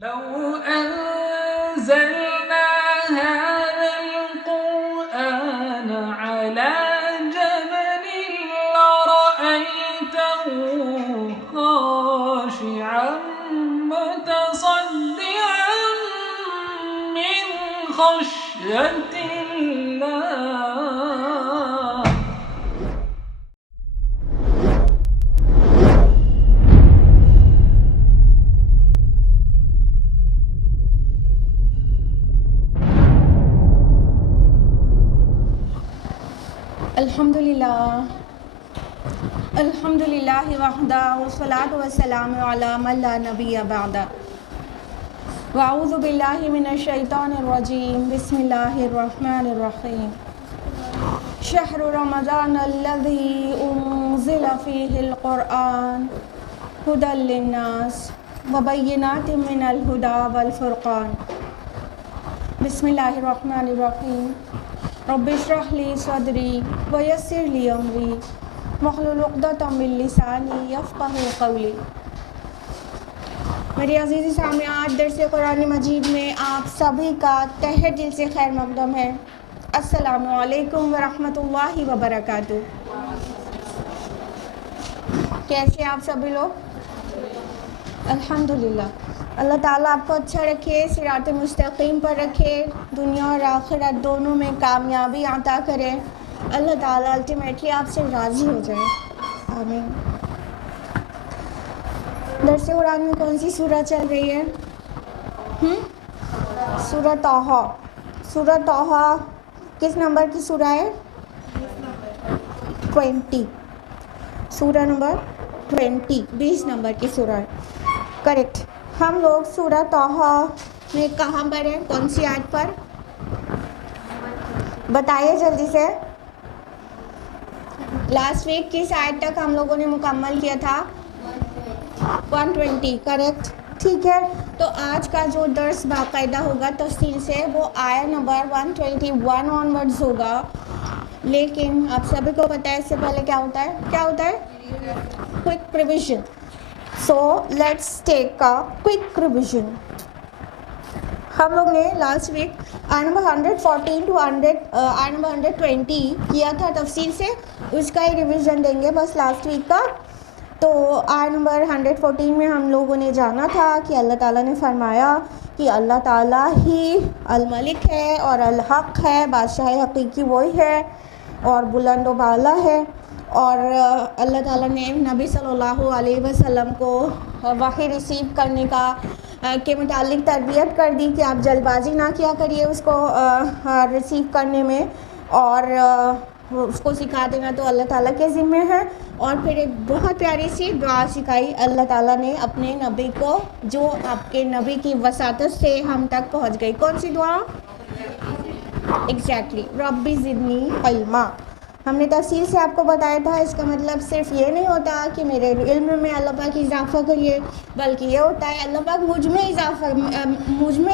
لو أنزلنا هذا القرآن على جبل لرأيته خاشعا متصدعا من خشية الله. الحمدللہ وحدہ والصلاۃ والسلام علی من لا نبی بعدہ واعوذ باللہ من الشیطان الرجیم بسم اللہ الرحمن الرحیم شہر رمضان الذی انزل فیہ القرآن ھدی للناس وبینات من الھدی والفرقان بسم اللہ الرحمن الرحیم رب اشرح لی صدری ویسر لی امری واحلل عقدۃ من لسانی یفقہوا قولی. میری عزیز سامعات، درس قرآن مجید میں آپ سبھی کا تہہ دل سے خیر مقدم ہے. السلام علیکم ورحمۃ اللہ وبرکاتہ. کیسے آپ سبھی لوگ؟ الحمدللہ. اللہ تعالیٰ آپ کو اچھا رکھے، صراط مستقیم پر رکھے، دنیا اور آخرت دونوں میں کامیابی عطا کرے. اللہ تعالیٰ الٹیمیٹلی آپ سے راضی ہو جائے. آمین. درس قرآن میں کون سی سورہ چل رہی ہے؟ سورہ طٰہٰ. سورہ طٰہٰ کس نمبر کی سورہ ہے؟ 20. سورہ نمبر 20، 20 نمبر کی سورہ ہے. کریکٹ. ہم لوگ سورہ طٰہٰ میں کہاں پر ہیں؟ کون سی آیت پر؟ بتائیے جلدی سے. لاسٹ ویک کس آیت تک ہم لوگوں نے مکمل کیا تھا؟ 120. کریکٹ. ٹھیک ہے، تو آج کا جو درس باقاعدہ ہوگا تفصیل سے وہ آیت نمبر 121 آنورڈز ہوگا. لیکن آپ سبھی کو پتہ ہے اس سے پہلے کیا ہوتا ہے؟ Quick revision. So let's take a quick revision. ہم لوگ نے لاسٹ ویک آیت نمبر 114 ٹو آیت نمبر 120 کیا تھا تفصیل سے. اس کا ہی ریویژن دیں گے بس لاسٹ ویک کا. تو آیت نمبر 114 میں ہم لوگوں نے جانا تھا کہ اللہ تعالیٰ نے فرمایا کہ اللہ تعالیٰ ہی الملک ہے اور الحق ہے، بادشاہ حقیقی وہی ہے اور بلند و بالا ہے. اور اللہ تعالیٰ نے نبی صلی اللہ علیہ وسلم کو وحی ریسیو کرنے کے متعلق تربیت کر دی کہ آپ جلد بازی نہ کیا کریے اس کو ریسیو کرنے میں، اور اس کو سکھا دینا تو اللہ تعالیٰ کے ذمہ ہے. اور پھر ایک بہت پیاری سی دعا سکھائی اللہ تعالیٰ نے اپنے نبی کو، جو آپ کے نبی کی وساطت سے ہم تک پہنچ گئی. کون سی دعا؟ ایگزیکٹلی، ربی زدنی علما. ہم نے تفصیل سے آپ کو بتایا تھا اس کا مطلب صرف یہ نہیں ہوتا کہ میرے علم میں اللہ پاک اضافہ کریے، بلکہ یہ ہوتا ہے اللہ پاک مجھ میں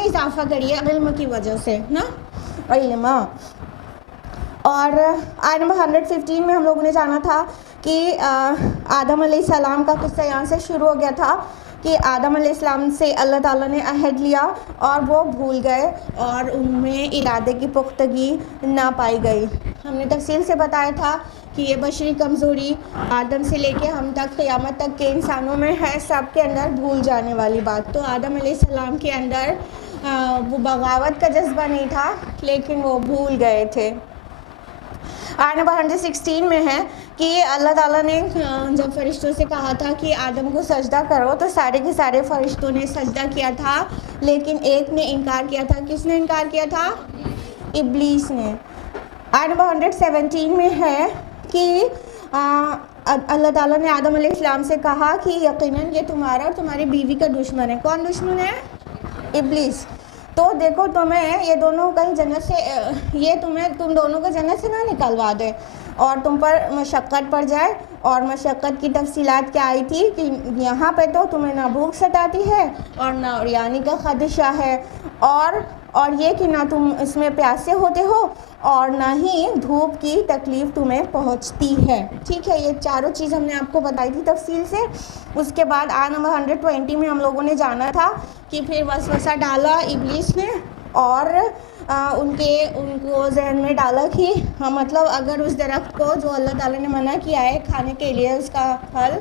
اضافہ کریے علم کی وجہ سے نا، علما. اور آیت نمبر 115 میں ہم لوگوں نے جانا تھا کہ آدم علیہ السلام کا قصہ یہاں سے شروع ہو گیا تھا کہ آدم علیہ السلام سے اللہ تعالیٰ نے عہد لیا اور وہ بھول گئے اور ان میں ارادے کی پختگی نہ پائی گئی. ہم نے تفصیل سے بتایا تھا کہ یہ بشری کمزوری آدم سے لے کے ہم تک قیامت تک کے انسانوں میں ہے، سب کے اندر بھول جانے والی بات. تو آدم علیہ السلام کے اندر وہ بغاوت کا جذبہ نہیں تھا لیکن وہ بھول گئے تھے. آیت نمبر 116 میں ہے کہ اللہ تعالیٰ نے جب فرشتوں سے کہا تھا کہ آدم کو سجدہ کرو تو سارے کے سارے فرشتوں نے سجدہ کیا تھا، لیکن ایک نے انکار کیا تھا. کس نے انکار کیا تھا؟ ابلیس نے. آیت نمبر 117 میں ہے کہ اللہ تعالیٰ نے آدم علیہ السلام سے کہا کہ یقیناً یہ تمہارا اور تمہاری بیوی کا دشمن ہے. کون دشمن ہے؟ ابلیس. تو دیکھو تمہیں یہ دونوں کہیں جنت سے، یہ تم دونوں کو جنت سے نہ نکلوا دے. اور تم پر مشقت پڑ جائے. اور مشقت کی تفصیلات کیا آئی تھی کہ یہاں پہ تو تمہیں نہ بھوک ستاتی ہے اور نہ عریانی کا خدشہ ہے اور یہ کہ نہ تم اس میں پیاسے ہوتے ہو اور نہ ہی دھوپ کی تکلیف تمہیں پہنچتی ہے. ٹھیک ہے, یہ چاروں چیز ہم نے آپ کو بتائی تھی تفصیل سے. اس کے بعد آیت نمبر 120 میں ہم لوگوں نے جانا تھا کہ پھر وسوسہ ڈالا ابلیس نے اور ان کو ذہن میں ڈالا کہ مطلب اگر اس درخت کو جو اللہ تعالیٰ نے منع کیا ہے کھانے کے لیے اس کا پھل,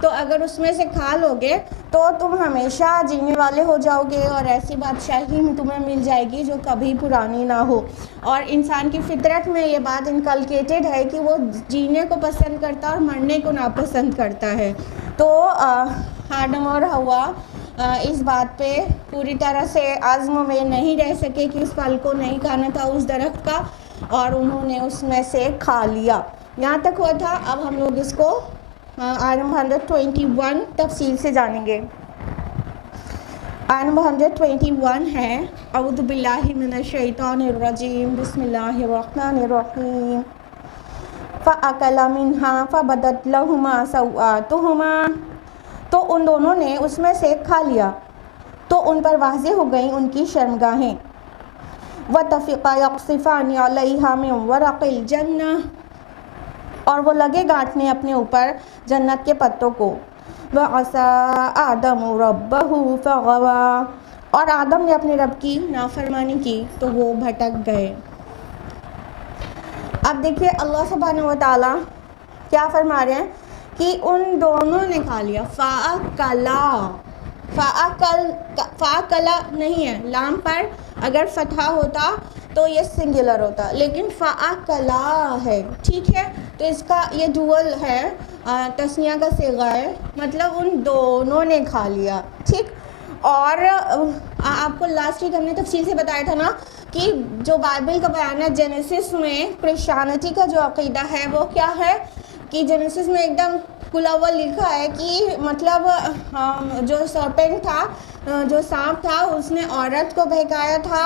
تو اگر اس میں سے کھا لوگے تو تم ہمیشہ جینے والے ہو جاؤ گے اور ایسی بادشاہی تمہیں مل جائے گی جو کبھی پرانی نہ ہو. اور انسان کی فطرت میں یہ بات انکلکیٹڈ ہے کہ وہ جینے کو پسند کرتا اور مرنے کو ناپسند کرتا ہے. تو آدم اور حوا اس بات پہ پوری طرح سے عزم میں نہیں رہ سکے کہ اس پھل کو نہیں کھانا تھا اس درخت کا, اور انہوں نے اس میں سے کھا لیا. یہاں تک ہوا تھا. اب ہم لوگ اس کو آیت نمبر 121 تفصیل سے جانیں گے. آیت نمبر 121 ہے اعوذ باللہ من الشیطان الرجیم بسم اللہ الرحمن الرحیم. فَأَكَلَ مِنْهَا فَبَدَتْ لَهُمَا سَوْآتُهُمَا, تو ان دونوں نے اس میں سے کھا لیا تو ان پر واضح ہو گئیں ان کی شرمگاہیں. وَطَفِقَا يَقْصِفَانِ عَلَيْهَا مِنْ وَرَقِ الْجَنَّةِ, اور وہ لگے گانٹنے اپنے اوپر جنت کے پتوں کو. وَعَصَىٰ آدَمُ رَبَّهُ فَغَوَىٰ, اور آدم نے اپنے رب کی نافرمانی کی تو وہ بھٹک گئے. اب دیکھیے اللہ سبحانہ و تعالیٰ کیا فرما رہے ہیں کہ ان دونوں نے کھا لیا. فَأَكَلَ نہیں ہے, لام پر اگر فتحہ ہوتا تو یہ سنگولر ہوتا, لیکن فَأَكَلَا ہے. ٹھیک ہے, تو اس کا یہ ڈوئل ہے, تثنیہ کا صیغہ ہے, مطلب ان دونوں نے کھا لیا. ٹھیک, اور آپ کو لاسٹ ویک ہم نے تفصیل سے بتایا تھا نا کہ جو بائبل کا بیان ہے جینیسس میں کرسچینٹی کا جو عقیدہ ہے وہ کیا ہے کہ جینیسس میں ایک دم کھلا ہوا لکھا ہے کہ مطلب جو سرپنٹ تھا, جو سانپ تھا, اس نے عورت کو بہکایا تھا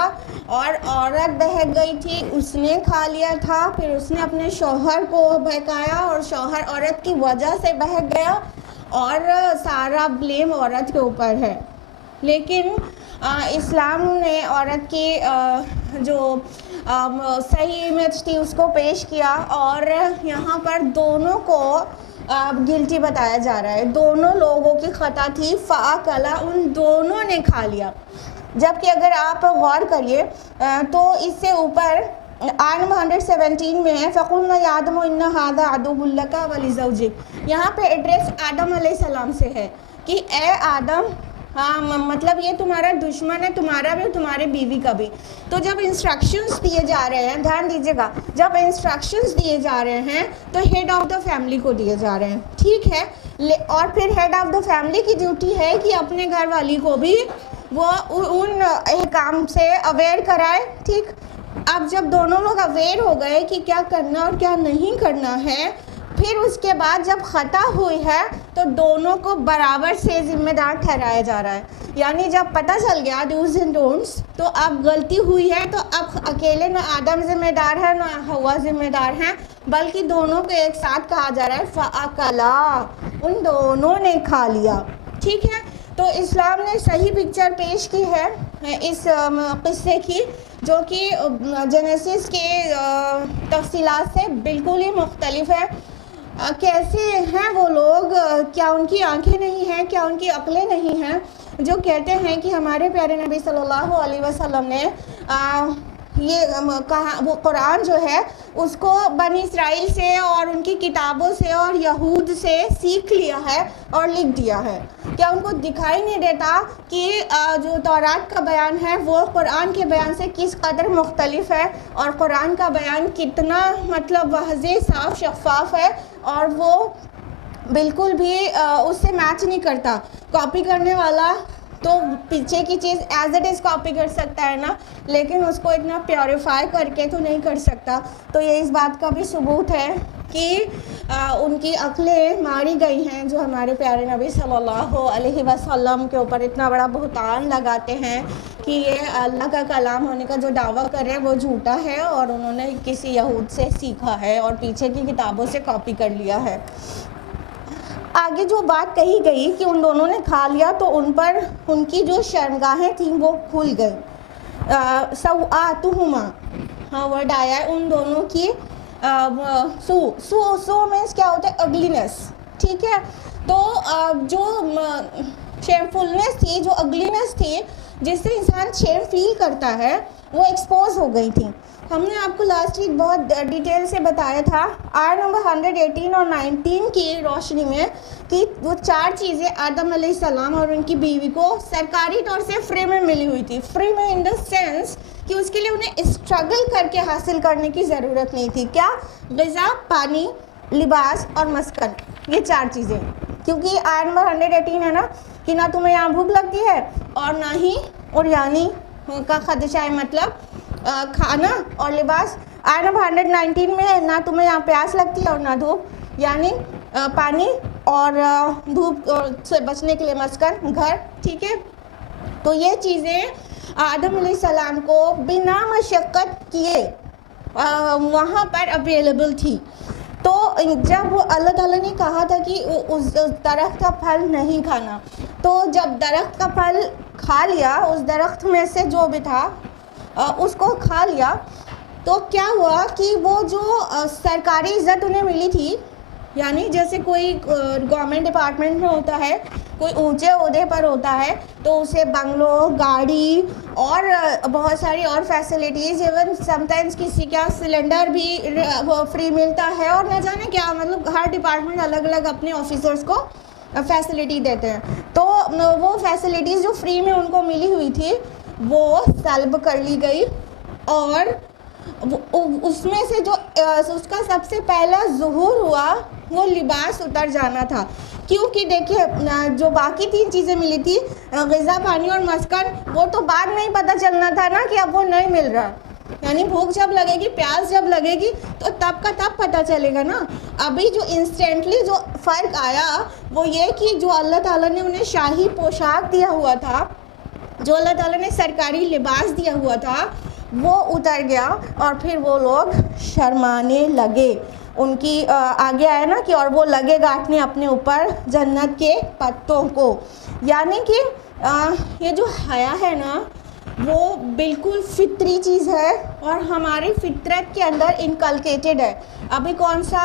اور عورت بہک گئی تھی, اس نے کھا لیا تھا. پھر اس نے اپنے شوہر کو بہکایا اور شوہر عورت کی وجہ سے بہک گیا اور سارا بلیم عورت کے اوپر ہے. لیکن اسلام نے عورت کی جو صحیح امیج تھی اس کو پیش کیا اور یہاں پر دونوں کو گلٹی بتایا جا رہا ہے. دونوں لوگوں کی خطا تھی. فَأَكَلَ, ان دونوں نے کھا لیا. جبکہ اگر آپ غور کریے تو اس سے اوپر آیت نمبر 117 میں ہے فَقُلْنَا يَا آدَمُ إِنَّ هَٰذَا عَدُوٌّ لَكَ وَلِزَوْجِكَ. یہاں پہ ایڈریس آدم علیہ السلام سے ہے کہ اے آدم, مطلب یہ تمہارا دشمن ہے, تمہارا بھی اور تمہارے بیوی کا بھی. تو جب انسٹرکشنز دیے جا رہے ہیں, دھیان دیجیے گا, جب انسٹرکشنز دیے جا رہے ہیں تو ہیڈ آف دا فیملی کو دیے جا رہے ہیں. ٹھیک ہے, اور پھر ہیڈ آف دا فیملی کی ڈیوٹی ہے کہ اپنے گھر والی کو بھی وہ ان احکام سے اویئر کرائے. ٹھیک, اب جب دونوں لوگ اویئر ہو گئے کہ کیا کرنا اور کیا نہیں کرنا ہے, پھر اس کے بعد جب خطا ہوئی ہے تو دونوں کو برابر سے ذمہ دار ٹھہرایا جا رہا ہے. یعنی جب پتہ چل گیا ڈوز اینڈ ڈونٹس, تو اب غلطی ہوئی ہے تو اب اکیلے نہ آدم ذمہ دار ہے نہ حوا ذمہ دار ہیں, بلکہ دونوں کو ایک ساتھ کہا جا رہا ہے فَأَكَلَا, ان دونوں نے کھا لیا. ٹھیک ہے, تو اسلام نے صحیح پکچر پیش کی ہے اس قصے کی, جو کہ جینیسس کے تفصیلات سے بالکل ہی مختلف ہے. کیسے ہیں وہ لوگ, کیا ان کی آنکھیں نہیں ہیں, کیا ان کی عقلیں نہیں ہیں, جو کہتے ہیں کہ ہمارے پیارے نبی صلی اللہ علیہ وسلم نے یہ کہا, وہ قرآن جو ہے اس کو بنی اسرائیل سے اور ان کی کتابوں سے اور یہود سے سیکھ لیا ہے اور لکھ دیا ہے. کیا ان کو دکھائی نہیں دیتا کہ جو تورات کا بیان ہے وہ قرآن کے بیان سے کس قدر مختلف ہے, اور قرآن کا بیان کتنا مطلب واضح, صاف, شفاف ہے, اور وہ بالکل بھی اس سے میچ نہیں کرتا. کاپی کرنے والا تو پیچھے کی چیز ایز اٹ از کاپی کر سکتا ہے نا, لیکن اس کو اتنا پیوریفائی کر کے تو نہیں کر سکتا. تو یہ اس بات کا بھی ثبوت ہے کہ ان کی عقلیں ماری گئی ہیں, جو ہمارے پیارے نبی صلی اللہ علیہ وسلم کے اوپر اتنا بڑا بہتان لگاتے ہیں کہ یہ اللہ کا کلام ہونے کا جو دعویٰ کر رہے ہیں وہ جھوٹا ہے اور انہوں نے کسی یہود سے سیکھا ہے اور پیچھے کی کتابوں سے کاپی کر لیا ہے۔ آگے جو بات کہی گئی کہ ان دونوں نے کھا لیا تو ان پر ان کی جو شرمگاہیں تھیں وہ کھل گئیں۔ سوآتہما، ہاں ورڈ آیا ہے ان دونوں کی سو مینس کیا ہوتا ہے؟ اگلینس، ٹھیک ہے۔ تو جو شیمفلنس تھی، جو اگلینس تھی جس سے انسان شیم فیل کرتا ہے، وہ ایکسپوز ہو گئی تھی۔ ہم نے آپ کو لاسٹ ویک بہت ڈیٹیل سے بتایا تھا آیت نمبر 118 اور 19 کی روشنی میں کہ وہ 4 چیزیں آدم علیہ السلام اور ان کی بیوی کو سرکاری طور سے فری میں ملی ہوئی تھی۔ فری میں ان دا سینس کہ اس کے لیے انہیں اسٹرگل کر کے حاصل کرنے کی ضرورت نہیں تھی۔ کیا؟ غذا، پانی، لباس اور مسکن، یہ 4 چیزیں۔ کیونکہ آیت نمبر 118 ہے نا کہ نہ تمہیں یہاں بھوک لگتی ہے اور نہ ہی عریانی کا خدشہ ہے، مطلب کھانا اور لباس۔ آیت نمبر 119 میں نہ تمہیں یہاں پیاس لگتی ہے اور نہ دھوپ، یعنی پانی اور دھوپ سے بچنے کے لیے مسکن، گھر، ٹھیک ہے۔ تو یہ چیزیں آدم علیہ السلام کو بنا مشقت کیے وہاں پر اویلیبل تھی۔ تو جب اللہ تعالیٰ نے کہا تھا کہ اس درخت کا پھل نہیں کھانا، تو جب درخت کا پھل کھا لیا، اس درخت میں سے جو بھی تھا اس کو کھا لیا، تو کیا ہوا کہ وہ جو سرکاری عزت انہیں ملی تھی، یعنی جیسے کوئی گورنمنٹ ڈپارٹمنٹ میں ہوتا ہے، کوئی اونچے عہدے پر ہوتا ہے تو اسے بنگلو، گاڑی اور بہت ساری اور فیسلٹیز، ایون سم ٹائمز کسی کا سلنڈر بھی فری ملتا ہے، اور نہ جانے کیا، مطلب ہر ڈپارٹمنٹ الگ الگ اپنے آفیسرس کو فیسلٹی دیتے ہیں۔ تو وہ فیسلٹیز جو فری میں ان کو ملی ہوئی تھی وہ سلب کر لی گئی، اور اس میں سے جو اس کا سب سے پہلا ظہور ہوا وہ لباس اتر جانا تھا۔ کیونکہ دیکھیے جو باقی 3 چیزیں ملی تھی، غذا، پانی اور مسکن، وہ تو بعد میں ہی پتہ چلنا تھا نا کہ اب وہ نہیں مل رہا، یعنی بھوک جب لگے گی، پیاس جب لگے گی تو تب کا تب پتہ چلے گا نا۔ ابھی جو انسٹنٹلی جو فرق آیا وہ یہ کہ جو اللہ تعالیٰ نے انہیں شاہی پوشاک دیا ہوا تھا، جو اللہ تعالیٰ نے سرکاری لباس دیا ہوا تھا، وہ اتر گیا، اور پھر وہ لوگ شرمانے لگے۔ ان کی آگے آیا نا کہ اور وہ لگے گاٹنے اپنے اوپر جنت کے پتوں کو، یعنی کہ یہ جو حیا ہے نا وہ بالکل فطری چیز ہے اور ہماری فطرت کے اندر انکلکیٹڈ ہے۔ ابھی کون سا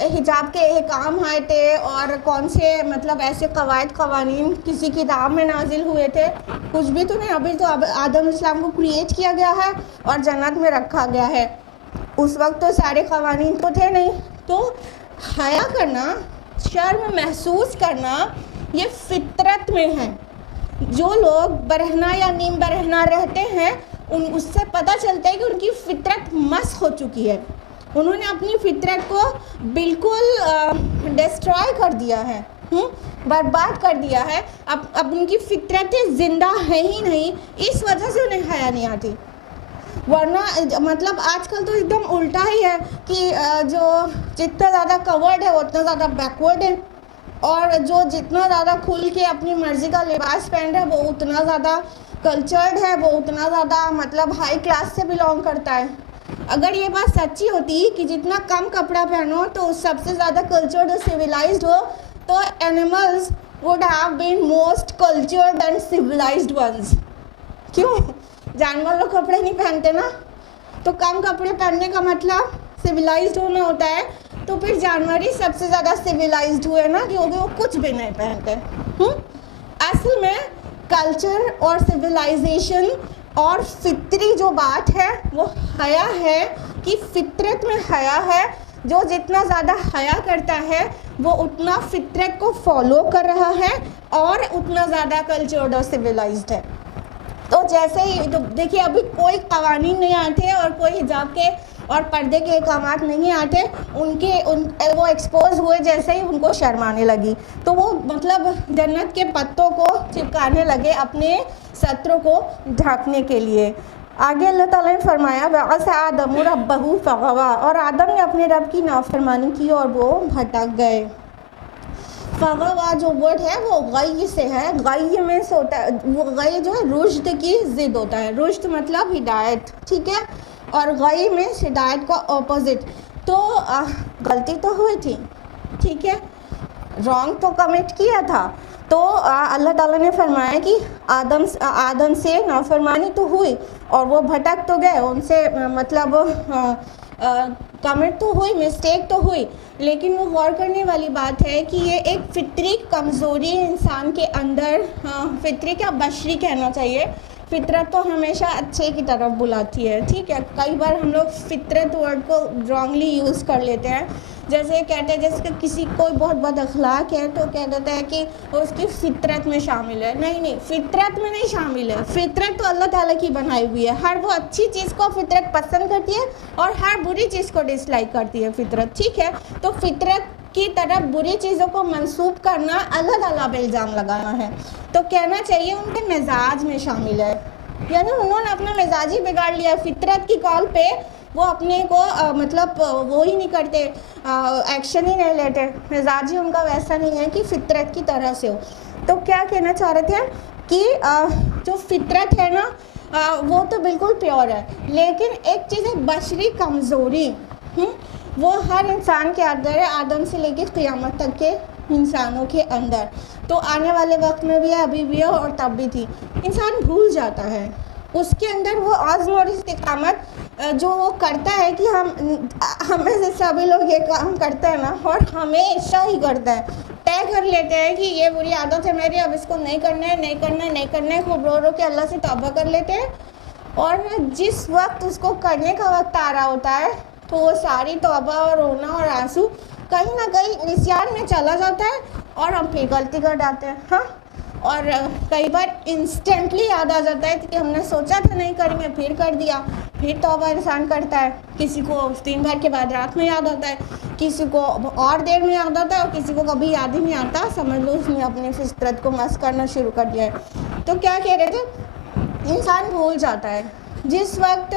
حجاب کے احکام آئے تھے اور کون سے مطلب ایسے قواعد قوانین کسی کتاب میں نازل ہوئے تھے؟ کچھ بھی تو نہیں۔ ابھی تو آدم علیہ السلام کو کریٹ کیا گیا ہے اور جنت میں رکھا گیا ہے، اس وقت تو سارے قوانین تو تھے نہیں۔ تو حیا کرنا، شرم محسوس کرنا، یہ فطرت میں ہے۔ جو لوگ برہنہ یا نیم برہنہ رہتے ہیں اس سے پتہ چلتا ہے کہ ان کی فطرت مسخ ہو چکی ہے، انہوں نے اپنی فطرت کو بالکل ڈسٹرائے کر دیا ہے، برباد کر دیا ہے۔ اب ان کی فطرتیں زندہ ہے ہی نہیں، اس وجہ سے انہیں حیا نہیں آتی۔ ورنہ مطلب آج کل تو ایک دم الٹا ہی ہے کہ جو جتنا زیادہ کورڈ ہے وہ اتنا زیادہ بیکورڈ ہے، اور جو جتنا زیادہ کھل کے اپنی مرضی کا لباس پہن رہا ہے وہ اتنا زیادہ کلچرڈ ہے، وہ اتنا زیادہ مطلب ہائی کلاس سے بلونگ کرتا ہے۔ اگر یہ بات سچی ہوتی کہ جتنا کم کپڑا پہنو تو سب سے زیادہ کلچرڈ اور سویلائزڈ ہو، تو animals would have been most cultured and civilized ones۔ کیوں؟ جانور لوگ کپڑے نہیں پہنتے نا، تو کم کپڑے پہننے کا مطلب سویلائزڈ ہونا ہوتا ہے، تو پھر جانور ہی سب سے زیادہ سویلائزڈ ہوئے نا، کیونکہ وہ کچھ بھی نہیں پہنتے۔ اصل میں کلچر اور سویلائزیشن اور فطری جو بات ہے وہ حیا ہے، کہ فطرت میں حیا ہے۔ جو جتنا زیادہ حیا کرتا ہے وہ اتنا فطرت کو فالو کر رہا ہے اور اتنا زیادہ کلچرڈ اور سویلائزڈ ہے۔ تو جیسے ہی دیکھیے ابھی کوئی قوانین نہیں آتے اور کوئی حجاب کے اور پردے کے احکامات نہیں آتے، وہ ایکسپوز ہوئے جیسے ہی ان کو شرمانے لگی، تو وہ مطلب جنت کے پتوں کو چپکانے لگے اپنے ستروں کو ڈھانکنے کے لیے۔ آگے اللہ تعالیٰ نے فرمایا وَعَصَىٰ آدَمُ رَبَّهُ فَغَوَىٰ، اور آدم نے اپنے رب کی نافرمانی کی اور وہ بھٹک گئے۔ فغوا جو ورڈ ہے وہ غی سے ہے. غی میں سے ہوتا ہے, وہ غی جو ہے رشد کی ضد ہوتا ہے. رشد مطلب ہدایت, ٹھیک ہے, اور غی میں ہدایت کا اپوزٹ. تو غلطی تو ہوئی تھی, ٹھیک ہے, رانگ تو کمٹ کیا تھا. تو اللہ تعالیٰ نے فرمایا کہ آدم سے نافرمانی تو ہوئی اور وہ بھٹک تو گئے, ان سے مطلب کمٹ تو ہوئی, مسٹیک تو ہوئی, لیکن وہ غور کرنے والی بات ہے کہ یہ ایک فطری کمزوری انسان کے اندر, فطری کیا بشری کہنا چاہیے, فطرت تو ہمیشہ اچھے کی طرف بلاتی ہے, ٹھیک ہے. کئی بار ہم لوگ فطرت ورڈ کو رانگلی یوز کر لیتے ہیں, جیسے کہتے ہیں جیسے کہ کسی کوئی بہت بد اخلاق ہے تو کہہ دیتا ہے کہ وہ اس کی فطرت میں شامل ہے. نہیں, فطرت میں نہیں شامل ہے. فطرت تو اللہ تعالیٰ کی بنائی ہوئی ہے. ہر وہ اچھی چیز کو فطرت پسند کرتی ہے اور ہر بری چیز کو ڈس لائک کرتی ہے فطرت, ٹھیک ہے. تو فطرت کی طرف بری چیزوں کو منسوب کرنا اللہ تعالیٰ پہ الزام لگانا ہے. تو کہنا چاہیے ان کے مزاج میں شامل ہے, یعنی انہوں نے اپنا مزاج ہی بگاڑ لیا. فطرت کی کال پہ وہ اپنے کو مطلب وہ ہی نہیں کرتے, ایکشن ہی نہیں لیتے. مزاج ہی ان کا ویسا نہیں ہے کہ فطرت کی طرح سے ہو. تو کیا کہنا چاہ رہے تھے کہ جو فطرت ہے نا وہ تو بالکل پیور ہے, لیکن ایک چیز ہے بشری کمزوری, وہ ہر انسان کے اندر ہے, آدم سے لے کے قیامت تک کے انسانوں کے اندر. تو آنے والے وقت میں بھی ہے, ابھی بھی ہے اور تب بھی تھی. انسان بھول جاتا ہے, اس کے اندر وہ عزم اور استقامت جو وہ کرتا ہے کہ ہمیں سے سبھی لوگ یہ کام کرتے ہیں نا, اور ہمیشہ ہی کرتا ہے, طے کر لیتے ہیں کہ یہ بری عادت ہے میری, اب اس کو نہیں کرنا ہے, خوب رو رو کے اللہ سے توبہ کر لیتے ہیں. اور جس وقت اس کو کرنے کا وقت آ رہا ہوتا ہے تو وہ ساری توبہ اور رونا اور آنسو کہیں نہ کہیں نسیان میں چلا جاتا ہے اور ہم پھر غلطی کر ڈالتے ہیں. ہاں, اور کئی بار انسٹنٹلی یاد آ جاتا ہے کہ ہم نے سوچا تھا نہیں کریں گے, پھر کر دیا, پھر توبہ انسان کرتا ہے. کسی کو 3 بار کے بعد رات میں یاد آتا ہے, کسی کو اور دیر میں یاد آتا ہے, اور کسی کو کبھی یاد ہی نہیں آتا. سمجھ لو اس نے اپنی فطرت کو مس کرنا شروع کر دیا ہے. تو کیا کہہ رہے تھے, انسان بھول جاتا ہے جس وقت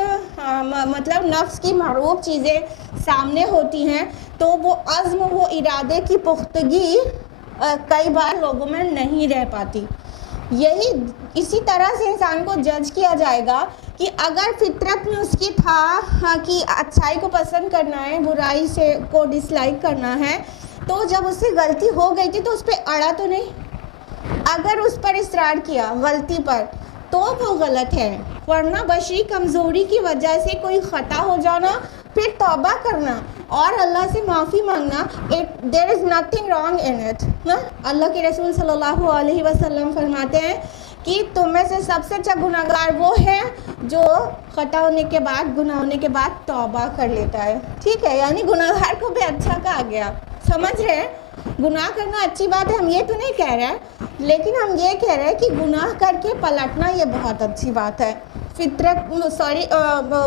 مطلب نفس کی معروف چیزیں سامنے ہوتی ہیں, تو وہ عزم, وہ ارادے کی پختگی کئی بار لوگوں میں نہیں رہ پاتی. اسی طرح سے انسان کو جج کیا جائے گا کہ اگر فطرت میں اس کی تھا کہ اچھائی کو پسند کرنا ہے, برائی سے کو ڈس لائک کرنا ہے, تو جب اس سے غلطی ہو گئی تھی تو اس پہ اڑا تو نہیں. اگر اس پر اصرار کیا غلطی پر تو وہ غلط ہے, ورنہ بشری کمزوری کی وجہ سے کوئی خطا ہو جانا, پھر توبہ کرنا اور اللہ سے معافی مانگنا, there is nothing wrong in it. اللہ کے رسول صلی اللہ علیہ وسلم فرماتے ہیں کہ تم میں سے سب سے اچھا گناہگار وہ ہے جو خطا ہونے کے بعد, گناہ ہونے کے بعد توبہ کر لیتا ہے, ٹھیک ہے. یعنی گناہگار کو بھی اچھا کہا گیا, سمجھ رہے ہیں. گناہ کرنا اچھی بات ہے, ہم یہ تو نہیں کہہ رہے ہیں, لیکن ہم یہ کہہ رہے ہیں کہ گناہ کر کے پلٹنا یہ بہت اچھی بات ہے.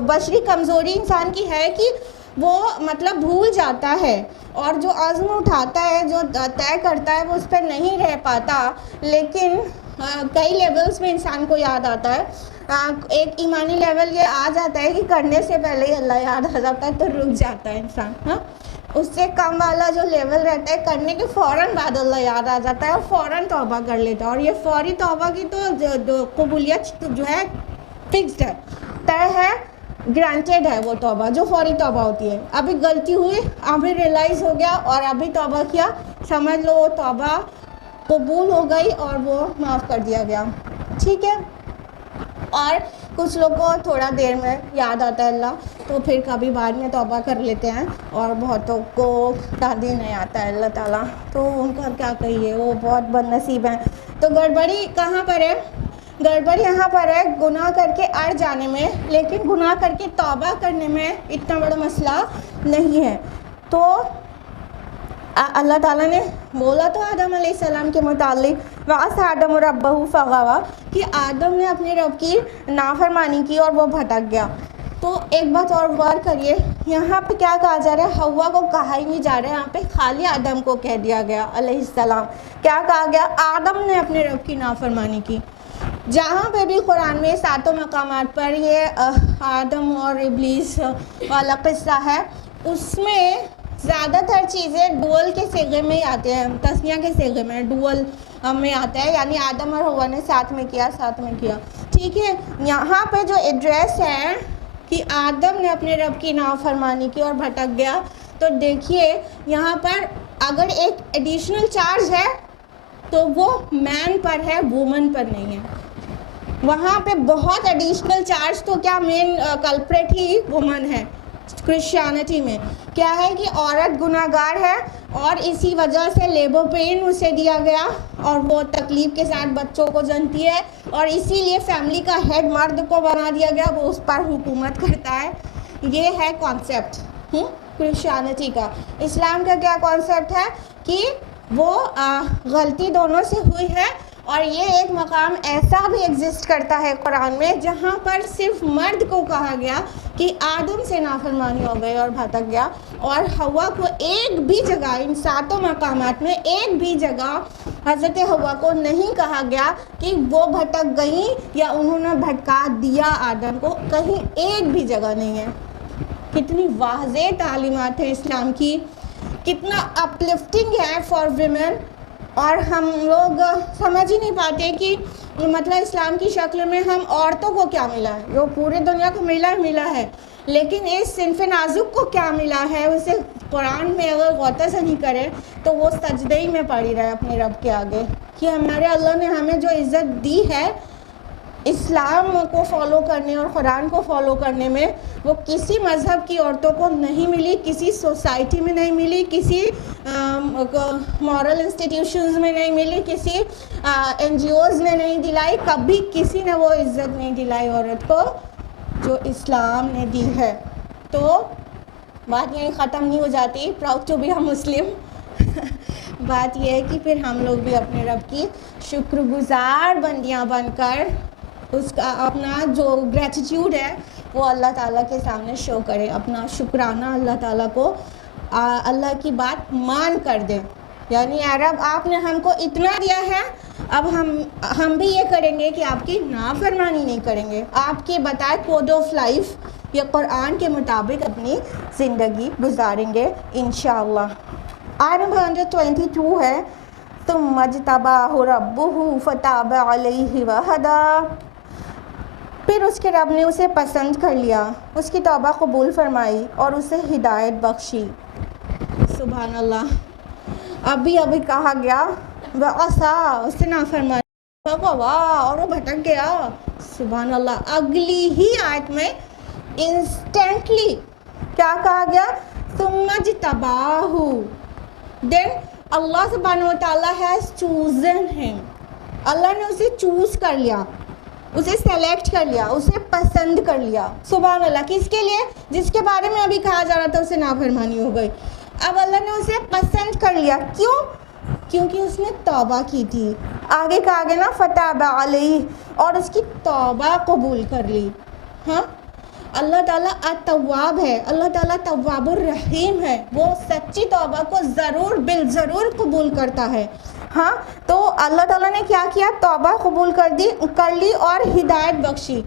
بشری کمزوری انسان کی ہے کہ وہ مطلب بھول جاتا ہے, اور جو عزم اٹھاتا ہے, جو طے کرتا ہے, وہ اس پہ نہیں رہ پاتا. لیکن کئی لیولز میں انسان کو یاد آتا ہے. ایک ایمانی لیول یہ آ جاتا ہے کہ کرنے سے پہلے ہی اللہ یاد آ جاتا ہے تو رک جاتا ہے انسان. ہاں, اس سے کم والا جو لیول رہتا ہے کرنے کے فوراً بعد اللہ یاد آ جاتا ہے اور فوراً توبہ کر لیتا ہے. اور یہ فوری توبہ کی تو قبولیت جو ہے فکسڈ ہے, طے ہے, گرانٹیڈ ہے. وہ توبہ جو فوری توبہ ہوتی ہے, ابھی غلطی ہوئی, ابھی ریئلائز ہو گیا اور ابھی توبہ کیا, سمجھ لو وہ توبہ قبول ہو گئی اور وہ معاف کر دیا گیا, ٹھیک ہے. اور کچھ لوگ کو تھوڑا دیر میں یاد آتا ہے اللہ, تو پھر کبھی بعد میں توبہ کر لیتے ہیں, اور بہتوں کو یاد ہی نہیں آتا ہے اللہ تعالیٰ, تو ان کا کیا کہیے, وہ بہت بد نصیب ہیں. تو گڑبڑی کہاں پر ہے, گڑبڑی یہاں پر ہے گناہ کر کے اڑ جانے میں, لیکن گناہ کر کے توبہ کرنے میں اتنا بڑا مسئلہ نہیں ہے. تو اللہ تعالیٰ نے بولا تو آدم علیہ السلام کے متعلق وَعَصَىٰ آدَمُ رَبَّهُ فَغَوَىٰ, کہ آدم نے اپنے رب کی نافرمانی کی اور وہ بھٹک گیا. تو ایک بات اور غور کریے, یہاں پہ کیا کہا جا رہا ہے, ہوا کو کہا ہی نہیں جا رہا ہے, یہاں پہ خالی آدم کو کہہ دیا گیا علیہ السلام. کیا کہا گیا, آدم نے اپنے رب کی نافرمانی کی. جہاں پہ بھی قرآن میں 7 مقامات پر یہ آدم اور ابلیس والا قصہ ہے, اس میں زیادہ تر چیزیں ڈوئل کے صیغے میں ہی آتے ہیں، تسنیہ کے صیغے میں ڈوئل میں آتا ہے، یعنی آدم اور حوا نے ساتھ میں کیا، ٹھیک ہے۔ یہاں پہ جو ایڈریس ہے کہ آدم نے اپنے رب کی نافرمانی کی اور بھٹک گیا، تو دیکھیے یہاں پر اگر ایک ایڈیشنل چارج ہے تو وہ مین پر ہے، وومن پر نہیں ہے۔ وہاں پہ بہت ایڈیشنل چارج، تو کیا مین کلپریٹ ہی وومن ہے کرسچینٹی میں، کیا ہے کہ عورت گناہ گار ہے اور اسی وجہ سے لیبر پین اسے دیا گیا اور وہ تکلیف کے ساتھ بچوں کو جنتی ہے، اور اسی لیے فیملی کا ہیڈ مرد کو بنا دیا گیا، وہ اس پر حکومت کرتا ہے۔ یہ ہے کانسیپٹ کرسچینٹی کا۔ اسلام کا کیا کانسیپٹ ہے کہ وہ غلطی دونوں سے ہوئی ہے، اور یہ ایک مقام ایسا بھی ایگزسٹ کرتا ہے قرآن میں جہاں پر صرف مرد کو کہا گیا کہ آدم سے نافرمانی ہو گئی اور بھٹک گیا، اور حوا کو ایک بھی جگہ، ان 7 مقامات میں ایک بھی جگہ حضرت حوا کو نہیں کہا گیا کہ وہ بھٹک گئیں یا انہوں نے بھٹکا دیا آدم کو، کہیں ایک بھی جگہ نہیں ہے۔ کتنی واضح تعلیمات ہے اسلام کی، کتنا اپلفٹنگ ہے فار ویمن، اور ہم لوگ سمجھ ہی نہیں پاتے کہ مطلب اسلام کی شکل میں ہم عورتوں کو کیا ملا ہے، جو پورے دنیا کو ملا ہے، لیکن اس صنف نازک کو کیا ملا ہے، اسے قرآن میں اگر غوطہ سے نہیں کرے تو وہ سجدے ہی میں پڑی رہے اپنے رب کے آگے، کہ ہمارے اللہ نے ہمیں جو عزت دی ہے اسلام کو فالو کرنے اور قرآن کو فالو کرنے میں، وہ کسی مذہب کی عورتوں کو نہیں ملی، کسی سوسائٹی میں نہیں ملی، کسی مورل انسٹیٹیوشنز میں نہیں ملی، کسی NGOs نے نہیں دلائی، کبھی کسی نے وہ عزت نہیں دلائی عورت کو جو اسلام نے دی ہے۔ تو بات یہیں ختم نہیں ہو جاتی، پراؤڈ ٹو بی اے مسلم۔ بات یہ ہے کہ پھر ہم لوگ بھی اپنے رب کی شکر گزار بندیاں بن کر اس کا اپنا جو گریٹیٹیوڈ ہے وہ اللہ تعالیٰ کے سامنے شو کرے، اپنا شکرانہ اللہ تعالیٰ کو اللہ کی بات مان کر دیں، یعنی اے رب آپ نے ہم کو اتنا دیا ہے، اب ہم بھی یہ کریں گے کہ آپ کی نافرمانی نہیں کریں گے، آپ کے بتائے کوڈ آف لائف یا قرآن کے مطابق اپنی زندگی گزاریں گے انشاءاللہ۔ آیت نمبر 122 ہے ثم اجتباہ ربہ فتاب علیہ وہدی، پھر اس کے رب نے اسے پسند کر لیا، اس کی توبہ قبول فرمائی اور اسے ہدایت بخشی۔ سبحان اللہ۔ ابھی کہا گیا وَعَصَىٰ، اس سے نافرمانی اور وہ بھٹک گیا۔ سبحان اللہ۔ اگلی ہی آیت میں انسٹنٹلی کیا کہا گیا؟ ثُمَّ اجْتَبَاهُ، دین اللہ سبحانہ وتعالیٰ has chosen him، اللہ نے اسے چوز کر لیا، اسے سلیکٹ کر لیا، اسے پسند کر لیا۔ سبحان اللہ۔ کس کے لیے؟ جس کے بارے میں ابھی کہا جا رہا تھا اسے نافرمانی ہو گئی، اب اللہ نے اسے پسند کر لیا۔ کیوں؟ کیونکہ اس نے توبہ کی تھی۔ آگے کہا گیا نا فتاب علیہ، اور اس کی توبہ قبول کر لی۔ ہاں، اللہ تعالیٰ التواب ہے، اللہ تعالیٰ تواب الرحیم ہے، وہ سچی توبہ کو ضرور بالضرور قبول کرتا ہے۔ ہاں، تو اللہ تعالیٰ نے کیا کیا؟ توبہ قبول کر لی اور ہدایت بخشی۔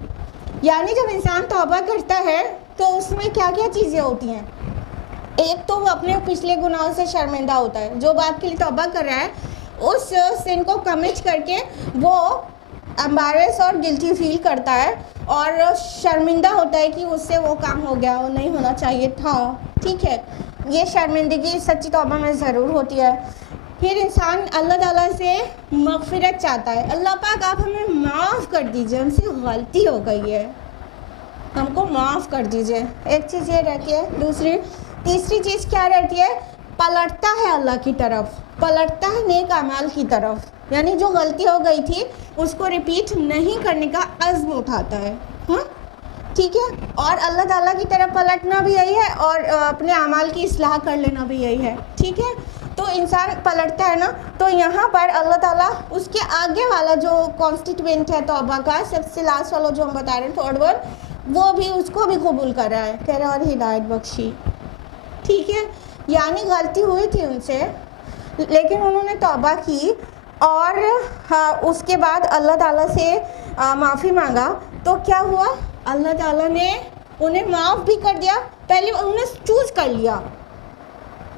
یعنی جب انسان توبہ کرتا ہے تو اس میں کیا کیا چیزیں ہوتی ہیں؟ ایک تو وہ اپنے پچھلے گناہوں سے شرمندہ ہوتا ہے، جو بات کے لیے توبہ کر رہا ہے اس سن کو کمٹ کر کے وہ امبیرس اور گلٹی فیل کرتا ہے اور شرمندہ ہوتا ہے کہ اس سے وہ کام ہو گیا، وہ نہیں ہونا چاہیے تھا۔ ٹھیک ہے، یہ شرمندگی سچی توبہ میں ضرور ہوتی ہے۔ پھر انسان اللہ تعالیٰ سے مغفرت چاہتا ہے، اللہ پاک آپ ہمیں معاف کر دیجئے، ہم سے غلطی ہو گئی ہے، ہم کو معاف کر دیجئے۔ ایک چیز یہ رہتی ہے۔ تیسری چیز کیا رہتی ہے؟ پلٹتا ہے اللہ کی طرف، پلٹتا ہے نیک اعمال کی طرف، یعنی جو غلطی ہو گئی تھی اس کو ریپیٹ نہیں کرنے کا عزم اٹھاتا ہے۔ ہاں ٹھیک ہے، اور اللہ تعالیٰ کی طرف پلٹنا بھی یہی ہے اور اپنے اعمال کی اصلاح کر لینا بھی یہی ہے۔ ٹھیک ہے، تو انسان پلٹتا ہے نا، تو یہاں پر اللہ تعالیٰ اس کے آگے والا جو کانسٹیٹوئنٹ ہے توبہ کا، سب سے لاسٹ والا جو ہم بتا رہے ہیں تھرڈ ون، وہ بھی اس کو بھی قبول کر رہا ہے، کہہ رہا ہے اور ہدایت بخشی۔ ٹھیک ہے، یعنی غلطی ہوئی تھی ان سے لیکن انہوں نے توبہ کی اور اس کے بعد اللہ تعالیٰ سے معافی مانگا، تو کیا ہوا؟ اللہ تعالیٰ نے انہیں معاف بھی کر دیا، پہلے انہوں نے چوز کر لیا،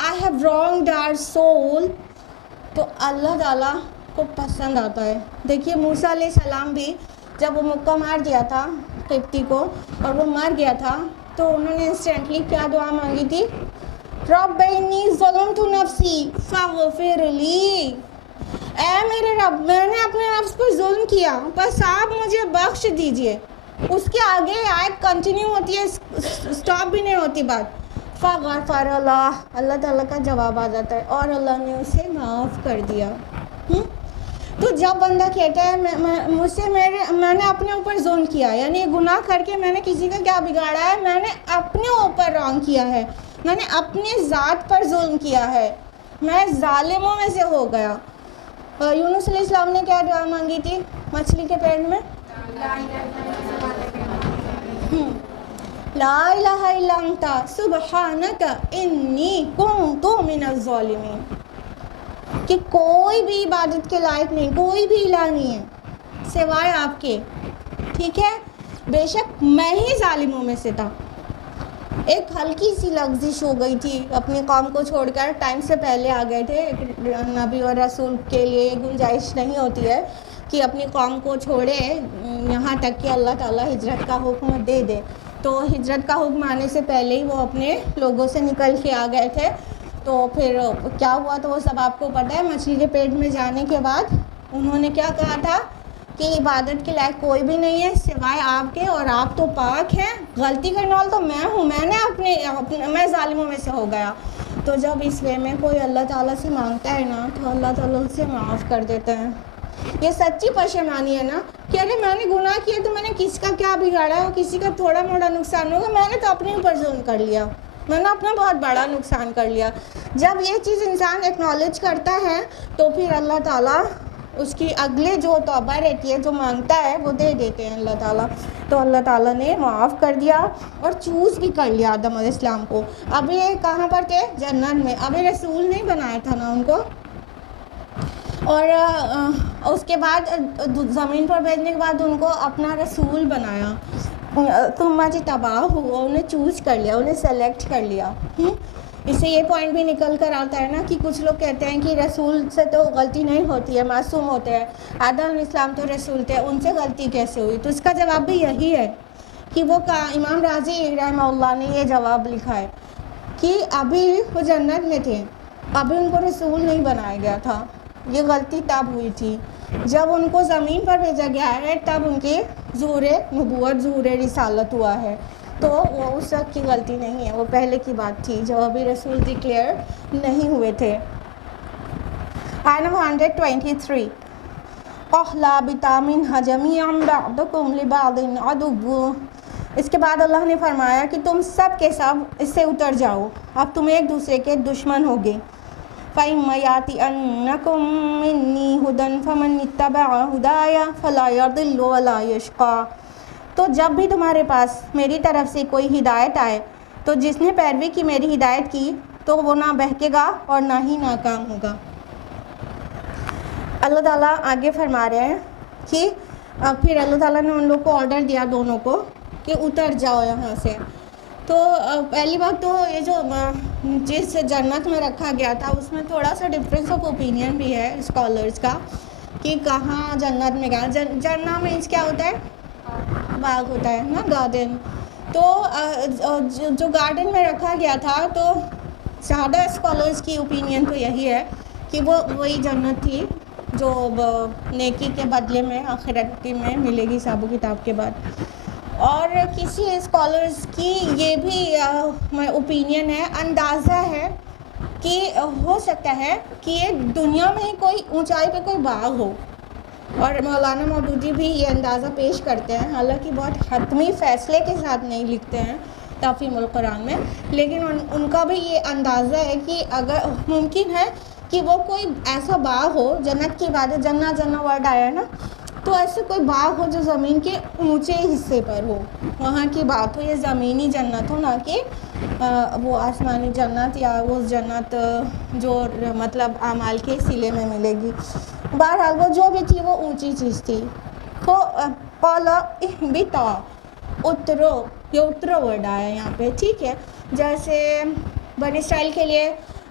I have wronged our soul, تو اللہ تعالیٰ کو پسند آتا ہے. دیکھیے موسیٰ علیہ السلام بھی جب وہ مکہ مار دیا تھا قبطی کو اور وہ مر گیا تھا تو انہوں نے انسٹنٹلی کیا دعا مانگی تھی؟ رب انی ظلمت نفسی فاغفر لی. اے میرے رب میں نے اپنے نفس پر ظلم کیا بس آپ مجھے بخش دیجئے. اس کے آگے آیت کنٹینیو ہوتی ہے, سٹاپ بھی نہیں ہوتی بات. فغفر اللہ, اللہ تعالیٰ کا جواب آ جاتا ہے اور اللہ نے اسے معاف کر دیا. تو جب بندہ کہتا ہے مجھ سے میں نے اپنے اوپر ظلم کیا, یعنی گناہ کر کے میں نے کسی کا کیا بگاڑا ہے؟ میں نے اپنے اوپر رانگ کیا ہے, میں نے اپنے ذات پر ظلم کیا ہے, میں ظالموں میں سے ہو گیا. یونس علیہ السلام نے کیا دعا مانگی تھی مچھلی کے پیٹ میں؟ لا الہ الا انت سبحانک انی کنت من الظالمین. کہ کوئی بھی عبادت کے لائق نہیں, کوئی بھی الہ نہیں ہے سوائے آپ کے, ٹھیک ہے, بے شک میں ہی ظالموں میں سے تھا. ایک ہلکی سی لغزش ہو گئی تھی, اپنی قوم کو چھوڑ کر ٹائم سے پہلے آ گئے تھے. نبی اور رسول کے لیے گنجائش نہیں ہوتی ہے کہ اپنی قوم کو چھوڑے یہاں تک کہ اللہ تعالیٰ ہجرت کا حکم دے دے. تو ہجرت کا حکم آنے سے پہلے ہی وہ اپنے لوگوں سے نکل کے آ گئے تھے. تو پھر کیا ہوا تو وہ سب آپ کو پتہ ہے. مچھلی کے پیٹ میں جانے کے بعد انہوں نے کیا کہا تھا کہ عبادت کے لائق کوئی بھی نہیں ہے سوائے آپ کے, اور آپ تو پاک ہیں, غلطی کرنے والا تو میں ہوں, میں نے میں ظالموں میں سے ہو گیا. تو جب اس وے میں کوئی اللہ تعالیٰ سے مانگتا ہے نا تو اللہ تعالیٰ اسے معاف کر دیتے ہیں. یہ سچی پشیمانی ہے نا کہ ارے میں نے گناہ کیا تو میں نے کس کا کیا بگاڑا ہے, کسی کا تھوڑا موڑا نقصان ہوگا, میں نے تو اپنے اوپر ظلم کر لیا, میں نے اپنا بہت بڑا نقصان کر لیا. جب یہ چیز انسان ایکنالج کرتا ہے تو پھر اللہ تعالیٰ اس کی اگلے جو توبہ رہتی ہے, جو مانگتا ہے, وہ دے دیتے ہیں اللہ تعالیٰ. تو اللہ تعالیٰ نے معاف کر دیا اور چوز بھی کر لیا آدم علیہ السلام کو. اب یہ کہاں پر تھے؟ جنت میں. اب یہ رسول نہیں بنایا تھا نا ان کو, اور اس کے بعد زمین پر بھیجنے کے بعد ان کو اپنا رسول بنایا. تم مجھے تباہ ہوا, انہیں چوز کر لیا, انہیں سلیکٹ کر لیا. اس سے یہ پوائنٹ بھی نکل کر آتا ہے نا کہ کچھ لوگ کہتے ہیں کہ رسول سے تو غلطی نہیں ہوتی ہے, معصوم ہوتے ہیں. آدم علیہ السلام تو رسول تھے, ان سے غلطی کیسے ہوئی؟ تو اس کا جواب بھی یہی ہے کہ وہ امام راضی رحمہ اللہ نے یہ جواب لکھا ہے کہ ابھی وہ جنت میں تھے, ابھی ان کو رسول نہیں بنایا گیا تھا. یہ غلطی تب ہوئی تھی جب ان کو زمین پر بھیجا گیا ہے, تب ان کی ظہور نبوت, ظہور رسالت ہوا ہے. تو وہ اس وقت کی غلطی نہیں ہے, وہ پہلے کی بات تھی جب ابھی رسول ڈکلیئر نہیں ہوئے تھے. آیت نمبر 123 قَالَ بِتَامِنْهَا جَمِيعًا بَعْضُكُمْ لِبَعْضٍ عَدُوٌّ. اس کے بعد اللہ نے فرمایا کہ تم سب کے سب اس سے اتر جاؤ, اب تم ایک دوسرے کے دشمن ہوگے. فَإِمَّا يَأْتِيَنَّكُم مِّنِّي هُدًى فَمَنِ اتَّبَعَ هُدَايَ فَلَا يَضِلُّ وَلَا يَشْقَىٰ. تو جب بھی تمہارے پاس میری طرف سے کوئی ہدایت آئے تو جس نے پیروی کی میری ہدایت کی تو وہ نہ بہکے گا اور نہ ہی ناکام ہوگا. اللہ تعالیٰ آگے فرما رہے ہیں کہ پھر اللہ تعالیٰ نے ان لوگ کو آرڈر دیا دونوں کو کہ اتر جاؤ یہاں سے. تو پہلی بات تو یہ جو جس جنت میں رکھا گیا تھا اس میں تھوڑا سا ڈفرینس آف اوپینین بھی ہے اسکالرس کا کہ کہاں جنت میں گیا. جنت مینس کیا ہوتا ہے؟ باغ ہوتا ہے نا, گارڈن. تو جو گارڈن میں رکھا گیا تھا تو زیادہ اسکالرس کی اوپینین تو یہی ہے کہ وہ وہی جنت تھی جو نیکی کے بدلے میں آخرت میں ملے گی حساب و کتاب کے بعد. اور کسی اسکالرس کی یہ بھی اوپینین ہے, اندازہ ہے کہ ہو سکتا ہے کہ یہ دنیا میں ہی کوئی اونچائی پہ کوئی باغ ہو. اور مولانا مودودی بھی یہ اندازہ پیش کرتے ہیں, حالانکہ بہت حتمی فیصلے کے ساتھ نہیں لکھتے ہیں تفہیم القرآن میں, لیکن ان کا بھی یہ اندازہ ہے کہ اگر ممکن ہے کہ وہ کوئی ایسا باغ ہو, جنت کی بات ہے, جنت ورڈ آیا ہے نا, تو ایسے کوئی باغ ہو جو زمین کے اونچے حصے پر ہو, وہاں کی بات ہو. یہ زمینی جنت ہو, نہ کہ وہ آسمانی جنت یا وہ جنت جو مطلب اعمال کے سلے میں ملے گی. بہرحال وہ جو بھی تھی وہ اونچی چیز تھی. تو قَالَ اهْبِطَا, اترو, یہ اترو ورڈ آیا ہے یہاں پہ, ٹھیک ہے. جیسے بنی اسرائیل کے لیے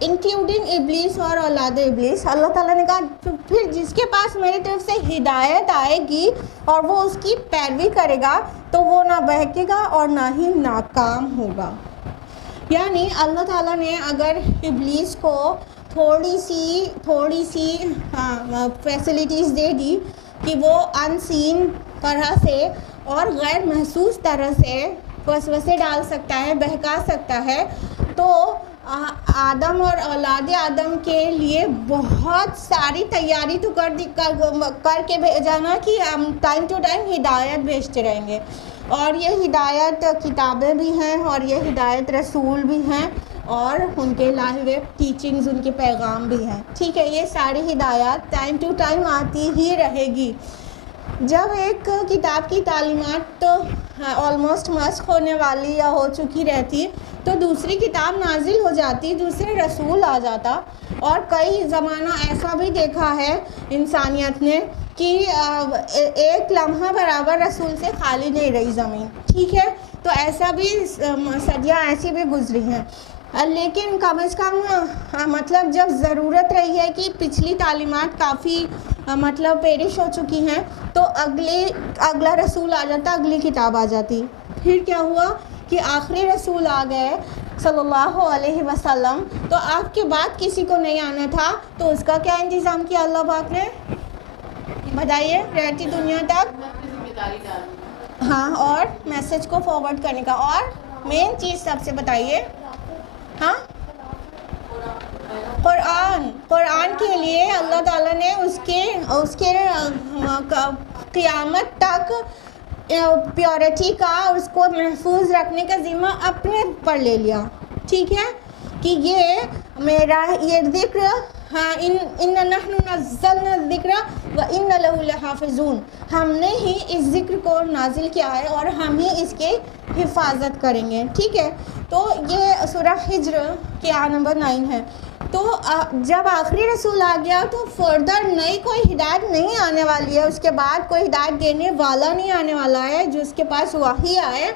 انکلوڈنگ ابلیس اور اولاد ابلیس. اللہ تعالیٰ نے کہا پھر جس کے پاس میری طرف سے ہدایت آئے گی اور وہ اس کی پیروی کرے گا تو وہ نہ بہکے گا اور نہ ہی ناکام ہوگا. یعنی اللہ تعالیٰ نے اگر ابلیس کو تھوڑی سی فیسلٹیز دے دی کہ وہ ان سین طرح سے اور غیر محسوس طرح سے وسوسے ڈال سکتا ہے، بہکا سکتا ہے، تو آدم اور اولاد آدم کے لیے بہت ساری تیاری تو کر کے بھیجا نا کہ ہم ٹائم ٹو ٹائم ہدایت بھیجتے رہیں گے. اور یہ ہدایت کتابیں بھی ہیں اور یہ ہدایت رسول بھی ہیں اور ان کے لائے ہوئے ٹیچنگز، ان کے پیغام بھی ہیں. ٹھیک ہے، یہ ساری ہدایات ٹائم ٹو ٹائم آتی ہی رہے گی. جب ایک کتاب کی تعلیمات آلموسٹ مسخ ہونے والی یا ہو چکی رہتی تو دوسری کتاب نازل ہو جاتی، دوسرے رسول آ جاتا. اور کئی زمانہ ایسا بھی دیکھا ہے انسانیت نے کہ ایک لمحہ برابر رسول سے خالی نہیں رہی زمین. ٹھیک ہے، تو ایسا بھی صدیاں ایسی بھی گزری ہیں. لیکن کم از کم مطلب جب ضرورت رہی ہے کہ پچھلی تعلیمات کافی مطلب پیرش ہو چکی ہیں تو اگلا رسول آ جاتا، اگلی کتاب آ جاتی. پھر کیا ہوا کہ آخری رسول آ گئے صلی اللہ علیہ وسلم، تو آپ کے بعد کسی کو نہیں آنا تھا تو اس کا کیا انتظام کیا اللہ پاک نے؟ بتائیے. رہتی دنیا تک ہاں، اور میسج کو فارورڈ کرنے کا. اور مین چیز سب سے بتائیے، ہاں، قرآن کے لیے اللہ تعالیٰ نے اس کے قیامت تک پیورٹی کا، اس کو محفوظ رکھنے کا ذمہ اپنے پر لے لیا. ٹھیک ہے، کہ یہ میرا یہ ذکر، ہاں، ان نحن نزلنا الذکر وان لہ لحافظون، ہم نے ہی اس ذکر کو نازل کیا ہے اور ہم ہی اس کی حفاظت کریں گے. ٹھیک ہے، تو یہ سورہ ہجر کے نمبر 9 ہے. تو جب آخری رسول آ گیا تو فردر نئی کوئی ہدایت نہیں آنے والی ہے، اس کے بعد کوئی ہدایت دینے والا نہیں آنے والا ہے جو اس کے پاس وحی آئے.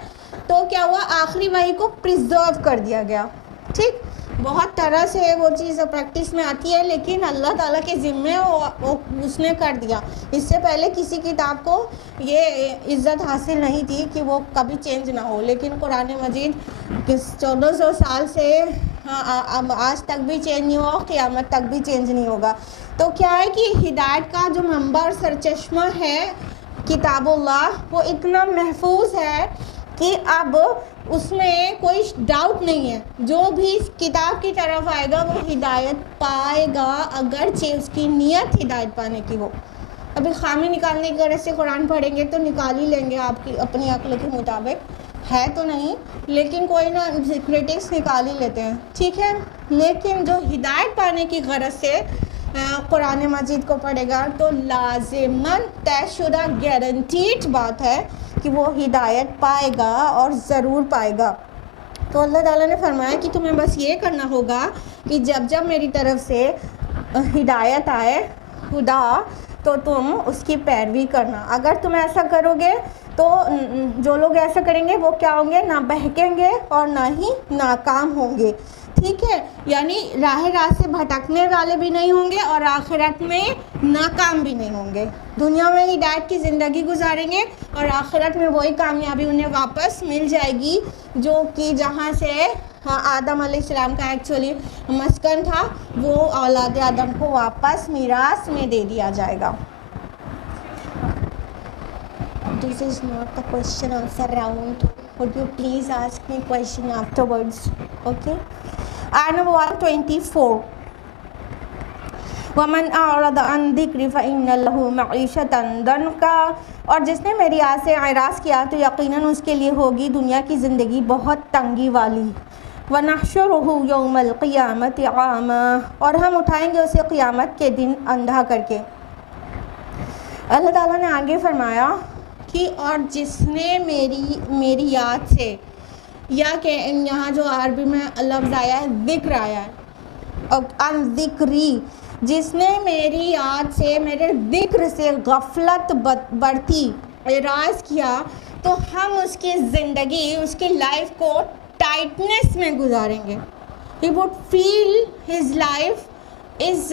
تو کیا ہوا، آخری وحی کو پرزرو کر دیا گیا. ٹھیک، بہت طرح سے وہ چیز پریکٹس میں آتی ہے لیکن اللہ تعالیٰ کے ذمے اس نے کر دیا. اس سے پہلے کسی کتاب کو یہ عزت حاصل نہیں تھی کہ وہ کبھی چینج نہ ہو، لیکن قرآن مجید 1400 سال سے آج تک بھی چینج نہیں ہوا، قیامت تک بھی چینج نہیں ہوگا. تو کیا ہے کہ ہدایت کا جو منبع اور سرچشمہ ہے کتاب اللہ، وہ اتنا محفوظ ہے کہ اب اس میں کوئی ڈاؤٹ نہیں ہے. جو بھی اس کتاب کی طرف آئے گا وہ ہدایت پائے گا، اگرچہ اس کی نیت ہدایت پانے کی ہو. ابھی خامی نکالنے کی غرض سے قرآن پڑھیں گے تو نکال ہی لیں گے آپ کی اپنی عقل کے مطابق، ہے تو نہیں، لیکن کوئی نہ کرٹکس نکال ہی لیتے ہیں. ٹھیک ہے، لیکن جو ہدایت پانے کی غرض سے قرآن مجید کو پڑھے گا تو لازماً طے شدہ گارنٹیڈ بات ہے کہ وہ ہدایت پائے گا اور ضرور پائے گا. تو اللہ تعالیٰ نے فرمایا کہ تمہیں بس یہ کرنا ہوگا کہ جب میری طرف سے ہدایت آئے خدا تو تم اس کی پیروی کرنا. اگر تم ایسا کرو گے تو جو لوگ ایسا کریں گے وہ کیا ہوں گے؟ نہ بہکیں گے اور نہ ہی ناکام ہوں گے. ٹھیک ہے، یعنی راہ سے بھٹکنے والے بھی نہیں ہوں گے اور آخرت میں ناکام بھی نہیں ہوں گے. دنیا میں ہدایت کی زندگی گزاریں گے اور آخرت میں وہی کامیابی انہیں واپس مل جائے گی جو کہ جہاں سے آدم علیہ السلام کا ایکچولی مسکن تھا، وہ اولاد آدم کو واپس میراث میں دے دیا جائے گا. This is not the question answer round. Would you please ask me question afterwards? Okay. Ayah number 124. وَمَنْ أَعْرَضَ عَنْ ذِكْرِ فَإِنَّ لَهُ مَعِيشَةً ضَنْكًا، اور جس نے میری یاد سے اعراض کیا تو یقیناً اس کے لیے ہوگی دنیا کی زندگی بہت تنگی والی. وَنَحْشُرُهُ يَوْمَ الْقِيَامَةِ عَامًا، اور ہم اٹھائیں گے اسے قیامت کے دن اندھا کر کے. اللہ تعالیٰ نے آگے فرمایا کہ اور جس نے میری یاد سے، یا کہ یہاں جو عربی میں لفظ آیا ہے ذکر آیا ہے، ان ذکری، جس نے میری یاد سے، میرے ذکر سے غفلت برتی، اعراض کیا، تو ہم اس کی زندگی، اس کی لائف کو ٹائٹنس میں گزاریں گے. he would feel his life is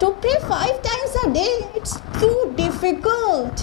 to pray 5 times a day, it's too difficult।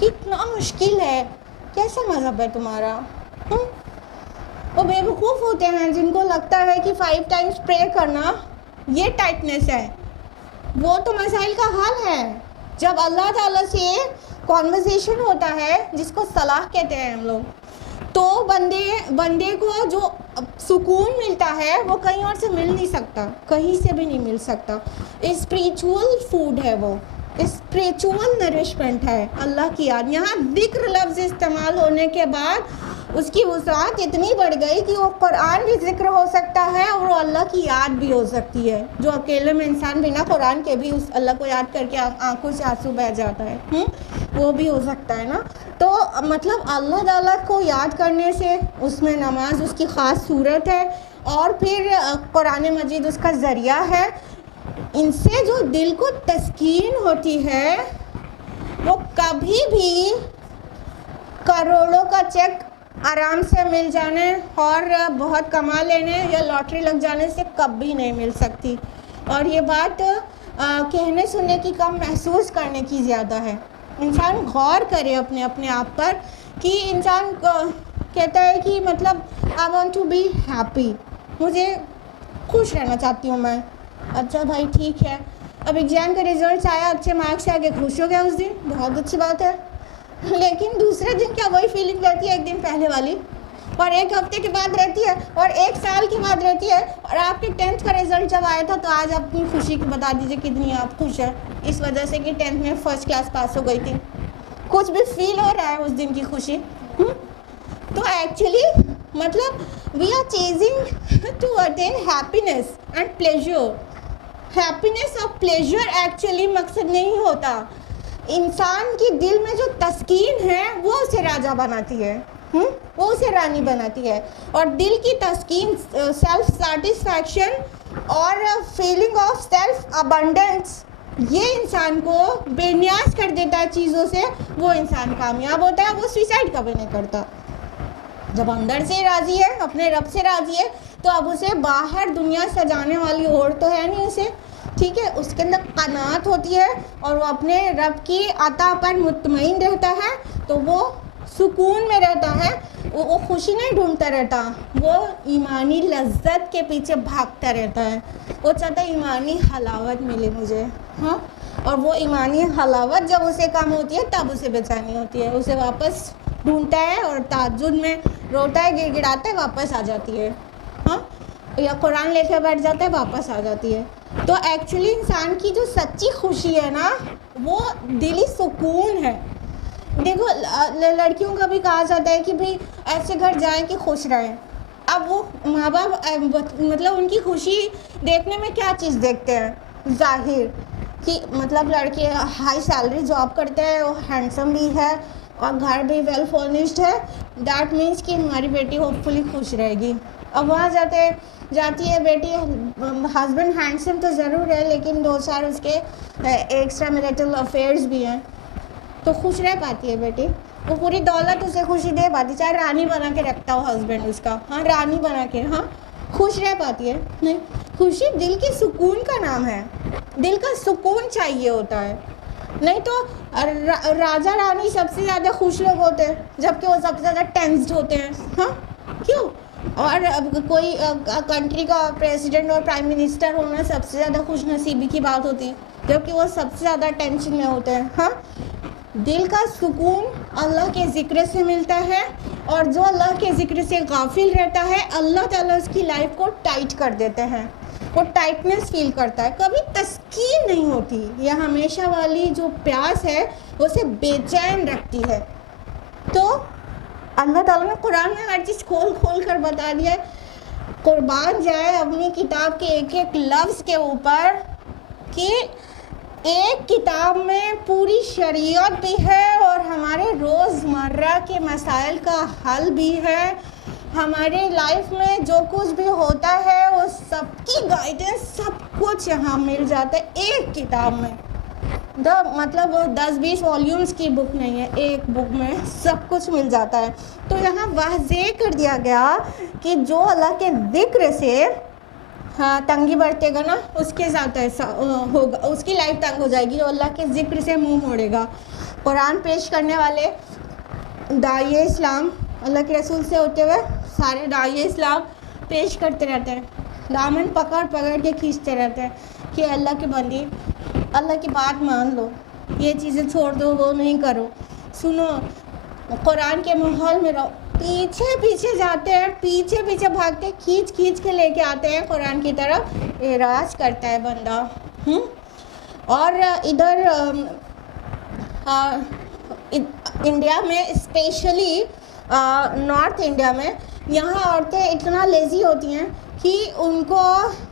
کتنا مشکل ہے، کیسا مذہب ہے تمہارا؟ وہ بیوقوف ہوتے ہیں جن کو لگتا ہے کہ 5 ٹائمز پرے کرنا یہ ٹائٹنس ہے، وہ تو مسائل کا حل ہے۔ جب اللہ تعالیٰ سے کانورسیشن ہوتا ہے جس کو صلاح کہتے ہیں ہم لوگ، تو بندے کو جو سکون ملتا ہے وہ کہیں اور سے مل نہیں سکتا، کہیں سے بھی نہیں مل سکتا۔ اسپریچول فوڈ ہے، وہ اسپریچول نرشمنٹ ہے، اللہ کی یاد۔ یہاں ذکر لفظ استعمال ہونے کے بعد اس کی وسعت اتنی بڑھ گئی کہ وہ قرآن بھی ذکر ہو سکتا ہے اور وہ اللہ کی یاد بھی ہو سکتی ہے، جو اکیلے میں انسان بنا قرآن کے بھی اس اللہ کو یاد کر کے آنکھوں سے آنسو بہہ جاتا ہے، وہ بھی ہو سکتا ہے نا۔ تو مطلب اللہ تعالیٰ کو یاد کرنے سے، اس میں نماز اس کی خاص صورت ہے، اور پھر قرآن مجید اس کا ذریعہ ہے۔ ان سے جو دل کو تسکین ہوتی ہے، وہ کبھی بھی کروڑوں کا چیک آرام سے مل جانے اور بہت کما لینے یا لاٹری لگ جانے سے کبھی نہیں مل سکتی۔ اور یہ بات کہنے سننے کی کم، محسوس کرنے کی زیادہ ہے۔ انسان غور کرے اپنے آپ پر، کہ انسان کہتا ہے کہ مطلب I want to be happy، مجھے خوش رہنا چاہتی ہوں میں۔ اچھا بھائی ٹھیک ہے، اب ایگزام کا رزلٹس آیا، اچھے مارکس آ کے خوش ہو گیا اس دن، بہت اچھی بات ہے، لیکن دوسرے دن کیا وہی فیلنگ رہتی ہے ایک دن پہلے والی، اور ایک ہفتے کے بعد رہتی ہے، اور 1 سال کے بعد رہتی ہے؟ اور آپ کے 10th کا رزلٹ جب آیا تھا تو آج اپنی خوشی کی بتا دیجیے کتنی آپ خوش ہیں، اس وجہ سے کہ 10th میں فرسٹ کلاس پاس ہو گئی تھی۔ کچھ بھی فیل ہو رہا ہے اس دن کی خوشی؟ تو ایکچولی مطلب we are chasing to attain happiness and pleasure. Happiness اور پلیزر ایکچولی مقصد نہیں ہوتا۔ انسان کی دل میں جو تسکین ہے وہ اسے راجا بناتی ہے، وہ اسے رانی بناتی ہے، اور دل کی تسکین، سیلف سیٹسفیکشن اور فیلنگ آف سیلف ابنڈنس، یہ انسان کو بے نیاز کر دیتا ہے چیزوں سے۔ وہ انسان کامیاب ہوتا ہے، وہ سوئسائڈ کبھی نہیں کرتا۔ جب اندر سے راضی ہے، اپنے رب سے راضی ہے، تو اب اسے باہر دنیا سجانے والی اور تو ہے نہیں اسے، ٹھیک ہے، اس کے اندر قناعت ہوتی ہے اور وہ اپنے رب کی عطا پر مطمئن رہتا ہے، تو وہ سکون میں رہتا ہے، وہ خوشی نہیں ڈھونڈتا رہتا، وہ ایمانی لذت کے پیچھے بھاگتا رہتا ہے، وہ چاہتا ہے ایمانی حلاوت ملے مجھے، ہاں، اور وہ ایمانی حلاوت جب اسے کم ہوتی ہے تب اسے بے چینی ہوتی ہے، اسے واپس ڈھونڈتا ہے اور تہجد میں روتا ہے، گڑ گڑاتا ہے، واپس آ جاتی ہے، ہاں، یا قرآن لے کے بیٹھ جاتا ہے، واپس آ جاتی ہے۔ تو ایکچولی انسان کی جو سچی خوشی ہے نا، وہ دلی سکون ہے۔ دیکھو لڑکیوں کا بھی کہا جاتا ہے کہ بھئی ایسے گھر جائیں کہ خوش رہیں۔ اب وہ ماں باپ مطلب ان کی خوشی دیکھنے میں کیا چیز دیکھتے ہیں؟ ظاہر، کہ مطلب لڑکے ہائی سیلری جاب کرتے ہیں، وہ ہینڈسم بھی ہے اور گھر بھی ویل فرنشڈ ہے، دیٹ مینس کہ ہماری بیٹی ہوپ فلی خوش رہے گی۔ اب وہاں جاتی ہے بیٹی، ہسبینڈ ہینڈسم تو ضرور ہے لیکن 2 4 اس کے ایکسٹرا میریٹل افیئرز بھی ہیں، تو خوش رہ پاتی ہے بیٹی؟ وہ پوری دولت اسے خوشی دے پاتی، چاہے رانی بنا کے رکھتا ہو ہسبینڈ اس کا، ہاں رانی بنا کے، ہاں خوش رہ پاتی ہے؟ نہیں۔ خوشی دل کے سکون کا نام ہے، دل کا سکون چاہیے ہوتا ہے، نہیں تو راجا رانی سب سے زیادہ خوش لوگ ہوتے ہیں جبکہ وہ سب سے زیادہ ٹینسڈ ہوتے ہیں، ہاں کیوں؟ اور کوئی کنٹری کا پریزیڈنٹ اور پرائم منسٹر ہونا سب سے زیادہ خوش نصیبی کی بات ہوتی ہے جبکہ وہ سب سے زیادہ ٹینشن میں ہوتے ہیں، ہاں۔ دل کا سکون اللہ کے ذکر سے ملتا ہے، اور جو اللہ کے ذکر سے غافل رہتا ہے اللہ تعالیٰ اس کی لائف کو ٹائٹ کر دیتے ہیں، وہ ٹائٹنس فیل کرتا ہے، کبھی تسکین نہیں ہوتی، یہ ہمیشہ والی جو پیاس ہے وہ اسے بے چین رکھتی ہے۔ تو اللہ تعالیٰ نے قرآن میں ہر چیز کھول کھول کر بتا دیا ہے، قربان جائے اپنی کتاب کے ایک ایک لفظ کے اوپر، کہ ایک کتاب میں پوری شریعت بھی ہے اور ہمارے روزمرہ کے مسائل کا حل بھی ہے، ہمارے لائف میں جو کچھ بھی ہوتا ہے وہ سب کی گائیڈنس، سب کچھ یہاں مل جاتا ہے ایک کتاب میں۔ مطلب 10-20 والیومز کی بک نہیں ہے، ایک بک میں سب کچھ مل جاتا ہے۔ تو یہاں واضح کر دیا گیا کہ جو اللہ کے ذکر سے تنگی برتے گا نا، اس کے ساتھ ایسا ہوگا، اس کی لائف تنگ ہو جائے گی، جو اللہ کے ذکر سے منہ موڑے گا۔ قرآن پیش کرنے والے داعیہ اسلام اللہ کے رسول سے ہوتے ہوئے سارے داعیہ اسلام پیش کرتے رہتے ہیں، دامن پکڑ پکڑ کے کھینچتے رہتے ہیں کہ اللہ کے بندی اللہ کی بات مان لو، یہ چیزیں چھوڑ دو، وہ نہیں کرو، سنو قرآن کے ماحول میں رہو. پیچھے پیچھے جاتے ہیں، پیچھے پیچھے بھاگتے، کھینچ کھینچ کے لے کے آتے ہیں قرآن کی طرف، اعراض کرتا ہے بندہ. اور ادھر انڈیا میں اسپیشلی نارتھ انڈیا میں یہاں عورتیں اتنا لیزی ہوتی ہیں کہ ان کو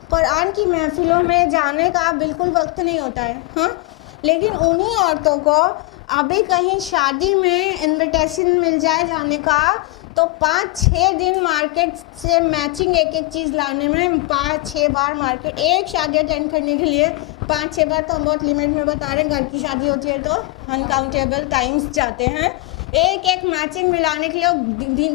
قرآن کی محفلوں میں جانے کا بالکل وقت نہیں ہوتا ہے. لیکن انہی عورتوں کو ابھی کہیں شادی میں انویٹیشن مل جائے جانے کا تو 5-6 دن مارکیٹ سے میچنگ ایک ایک چیز لانے میں 5-6 بار مارکیٹ، ایک شادی اٹینڈ کرنے کے لیے 5-6 بار تو ہم بہت لمٹ میں بتا رہے ہیں، گھر کی شادی ہوتی ہے تو انکاؤنٹیبل ٹائمز جاتے ہیں. ایک ایک میچنگ ملانے کے لیے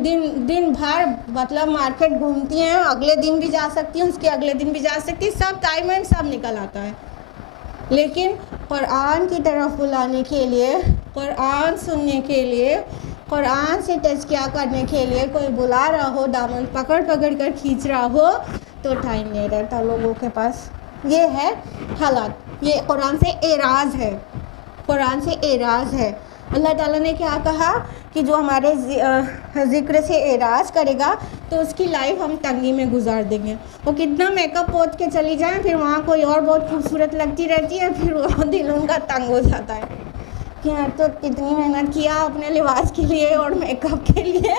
دن بھر مطلب مارکیٹ گھومتی ہیں، اگلے دن بھی جا سکتی ہیں، اس کے اگلے دن بھی جا سکتی ہیں، سب ٹائم وائم سب نکل آتا ہے. لیکن قرآن کی طرف بلانے کے لیے، قرآن سننے کے لیے، قرآن سے تزکیہ کرنے کے لیے کوئی بلا رہا ہو، دامن پکڑ پکڑ کر کھینچ رہا ہو تو ٹائم نہیں رہتا لوگوں کے پاس. یہ ہے حالات، یہ قرآن سے اعراض ہے، قرآن سے اعراض ہے. اللہ تعالیٰ نے کیا کہا کہ جو ہمارے ذکر سے اعراض کرے گا تو اس کی لائف ہم تنگی میں گزار دیں گے. وہ کتنا میک اپ پوت کے چلی جائیں، پھر وہاں کوئی اور بہت خوبصورت لگتی رہتی ہے، پھر وہ دل ان کا تنگ ہو جاتا ہے کہ یار تو کتنی محنت کیا اپنے لباس کے لیے اور میک اپ کے لیے،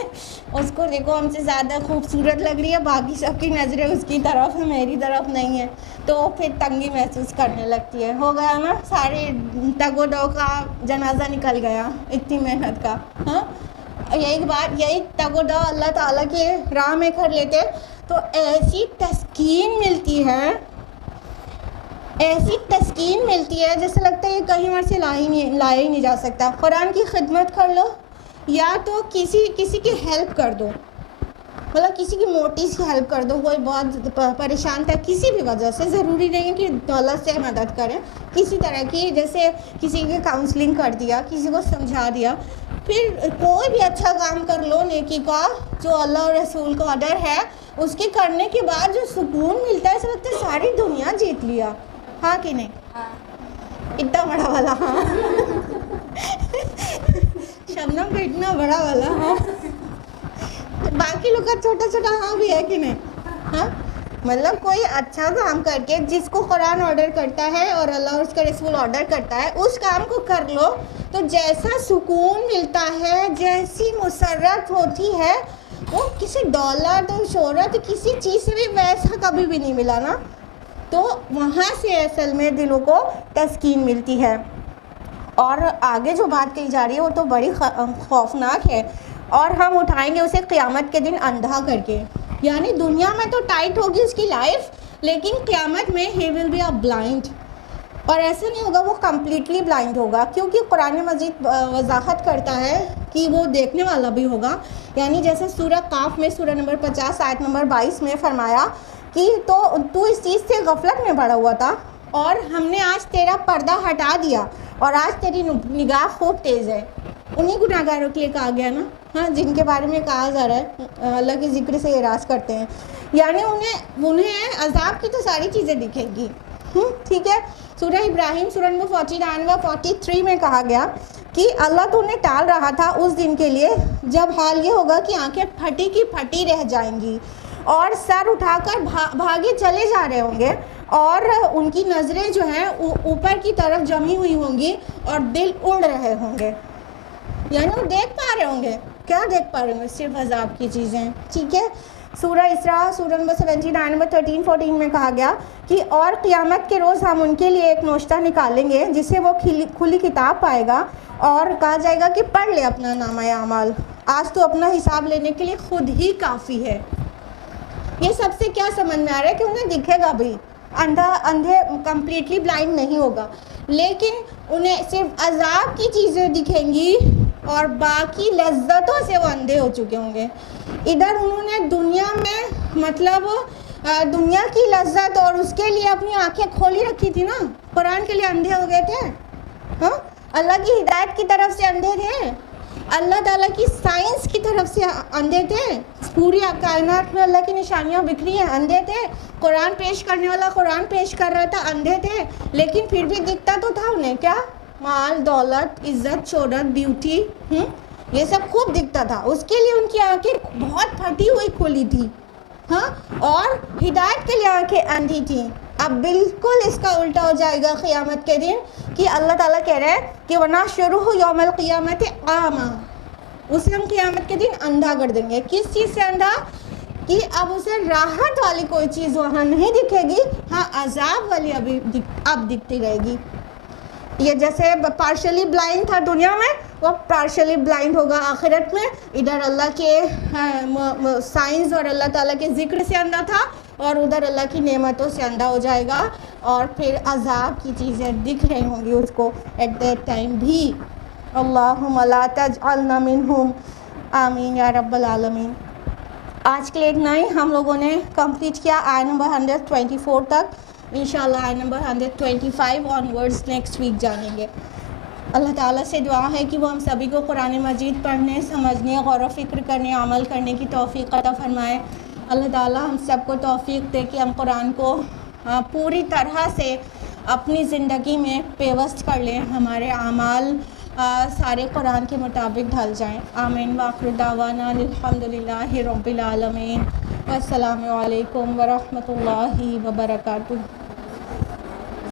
اس کو دیکھو ہم سے زیادہ خوبصورت لگ رہی ہے، باقی سب کی نظریں اس کی طرف ہے، میری طرف نہیں ہے، تو پھر تنگی محسوس کرنے لگتی ہے. ہو گیا نا، سارے تگ و دو کا جنازہ نکل گیا اتنی محنت کا. یہی تگ و دو اللہ تعالیٰ کے راہ میں کر لیتے تو ایسی تسکین ملتی ہے، ایسی تسکین ملتی ہے جیسے لگتا ہے یہ کہیں اور سے لایا ہی نہیں جا سکتا. قرآن کی خدمت کر لو یا تو کسی کی ہیلپ کر دو، مطلب کسی کی موٹی سی ہیلپ کر دو، کوئی بہت پریشان تھا کسی بھی وجہ سے، ضروری نہیں ہے کہ دولت سے مدد کریں، کسی طرح کی، جیسے کسی کی کاؤنسلنگ کر دیا، کسی کو سمجھا دیا. پھر کوئی بھی اچھا کام کر لو نیکی کا جو اللہ اور رسول کا آرڈر ہے، اس کے کرنے کے بعد جو سکون ملتا ہے ایسا لگتا ہے ساری دنیا جیت لیا. ہاں کہ نہیں؟ اتنا بڑا والا ہاں شبنم کا اتنا بڑا والا ہاں، باقی لوگ کا چھوٹا چھوٹا ہاں بھی ہے کہ نہیں؟ ہاں مطلب کوئی اچھا کام کر کے جس کو قرآن آرڈر کرتا ہے اور اللہ اور اس کا رسول آرڈر کرتا ہے اس کام کو کر لو تو جیسا سکون ملتا ہے، جیسی مسرت ہوتی ہے، وہ کسی دولت اور شہرت کسی چیز سے بھی ویسا کبھی بھی نہیں ملا نا. تو وہاں سے اصل میں دلوں کو تسکین ملتی ہے. اور آگے جو بات کہی جا رہی ہے وہ تو بڑی خوفناک ہے، اور ہم اٹھائیں گے اسے قیامت کے دن اندھا کر کے. یعنی دنیا میں تو ٹائٹ ہوگی اس کی لائف، لیکن قیامت میں ہی ول بی اے بلائنڈ. اور ایسا نہیں ہوگا وہ کمپلیٹلی بلائنڈ ہوگا، کیونکہ قرآن مجید وضاحت کرتا ہے کہ وہ دیکھنے والا بھی ہوگا. یعنی جیسے سورہ قاف میں سورہ نمبر 50 آیت نمبر 22 میں فرمایا کہ تو اس چیز سے غفلت میں پڑا ہوا تھا اور ہم نے آج تیرا پردہ ہٹا دیا اور آج تیری نگاہ خوب تیز ہے. انہیں گناہ گاروں کے لیے کہا گیا نا، ہاں، جن کے بارے میں کہا جا رہا ہے اللہ کے ذکر سے اعراض کرتے ہیں. یعنی انہیں عذاب کی تو ساری چیزیں دکھیں گی. ٹھیک ہے. سورہ ابراہیم سورہ نمبر 49 و 43 میں کہا گیا کہ اللہ تو انہیں ٹال رہا تھا اس دن کے لیے جب حال یہ ہوگا کہ آنکھیں پھٹی کی پھٹی رہ جائیں گی اور سر اٹھا کر بھاگے چلے جا رہے ہوں گے، اور ان کی نظریں جو ہیں اوپر کی طرف جمی ہوئی ہوں گی اور دل اڑ رہے ہوں گے. یعنی وہ دیکھ پا رہے ہوں گے، کیا دیکھ پا رہے ہوں گے؟ صرف عذاب کی چیزیں. ٹھیک ہے. سورہ اسراء سورہ نمبر 79 نمبر 13-14 میں کہا گیا کہ اور قیامت کے روز ہم ان کے لیے ایک نوشتہ نکالیں گے جسے وہ کھلی کتاب پائے گا اور کہا جائے گا کہ پڑھ لے اپنا نامہ اعمال، آج تو اپنا حساب لینے کے لیے خود ہی کافی ہے. یہ سب سے کیا سمجھ میں آ رہا ہے کہ انہیں دکھے گا بھی، اندھے کمپلیٹلی بلائنڈ نہیں ہوگا، لیکن انہیں صرف عذاب کی چیزیں دکھیں گی اور باقی لذتوں سے وہ اندھے ہو چکے ہوں گے. ادھر انہوں نے دنیا میں مطلب دنیا کی لذت اور اس کے لیے اپنی آنکھیں کھولی رکھی تھی نا، قرآن کے لیے اندھے ہو گئے تھے. ہاں اللہ کی ہدایت کی طرف سے اندھے تھے؟ اللہ تعالیٰ کی سائنس کی طرف سے اندھے تھے؟ پوری کائنات میں اللہ کی نشانیاں بکھری ہیں، اندھے تھے؟ قرآن پیش کرنے والا قرآن پیش کر رہا تھا، اندھے تھے؟ لیکن پھر بھی دکھتا تو تھا انہیں، کیا؟ مال، دولت، عزت، شہرت، بیوٹی، یہ سب خوب دکھتا تھا. اس کے لیے ان کی آنکھیں بہت پھٹی ہوئی کھلی تھی، ہاں، اور ہدایت کے لیے آنکھیں اندھی تھیں. اب بالکل اس کا الٹا ہو جائے گا قیامت کے دن کہ اللہ تعالیٰ کہہ رہے ہیں کہ وَنَحْشُرُهُ يَوْمَ الْقِيَامَةِ أَعْمَىٰ، اسے ہم قیامت کے دن اندھا کر دیں گے. کس چیز سے اندھا؟ کہ اب اسے راحت والی کوئی چیز وہاں نہیں دکھے گی، ہاں عذاب والی اب دکھتی رہے گی. یہ جیسے پارشلی بلائنڈ تھا دنیا میں، وہ پارشلی بلائنڈ ہوگا آخرت میں. ادھر اللہ کے سائنس اور اللہ تعالیٰ کے ذکر سے اندھا تھا، اور ادھر اللہ کی نعمتوں سے اندھا ہو جائے گا، اور پھر عذاب کی چیزیں دکھ رہی ہوں گی اس کو ایٹ دیٹ ٹائم بھی. اللہم لا تجعلنا منہم، آمین یا رب العالمین. آج کے لیے اتنا ہی. ہم لوگوں نے کمپلیٹ کیا آیت نمبر 124 تک. انشاءاللہ آیت نمبر 125 آنورڈز نیکسٹ ویک جانیں گے. اللہ تعالیٰ سے دعا ہے کہ وہ ہم سبھی کو قرآن مجید پڑھنے، سمجھنے، غور و فکر کرنے، عمل کرنے کی توفیق عطا فرمائے. اللہ تعالیٰ ہم سب کو توفیق دے کہ ہم قرآن کو پوری طرح سے اپنی زندگی میں پیوست کر لیں، ہمارے اعمال سارے قرآن کے مطابق ڈھل جائیں. آمین. وآخر دعوانا الحمدللہ رب العالمین. والسلام علیکم ورحمۃ اللہ وبرکاتہ.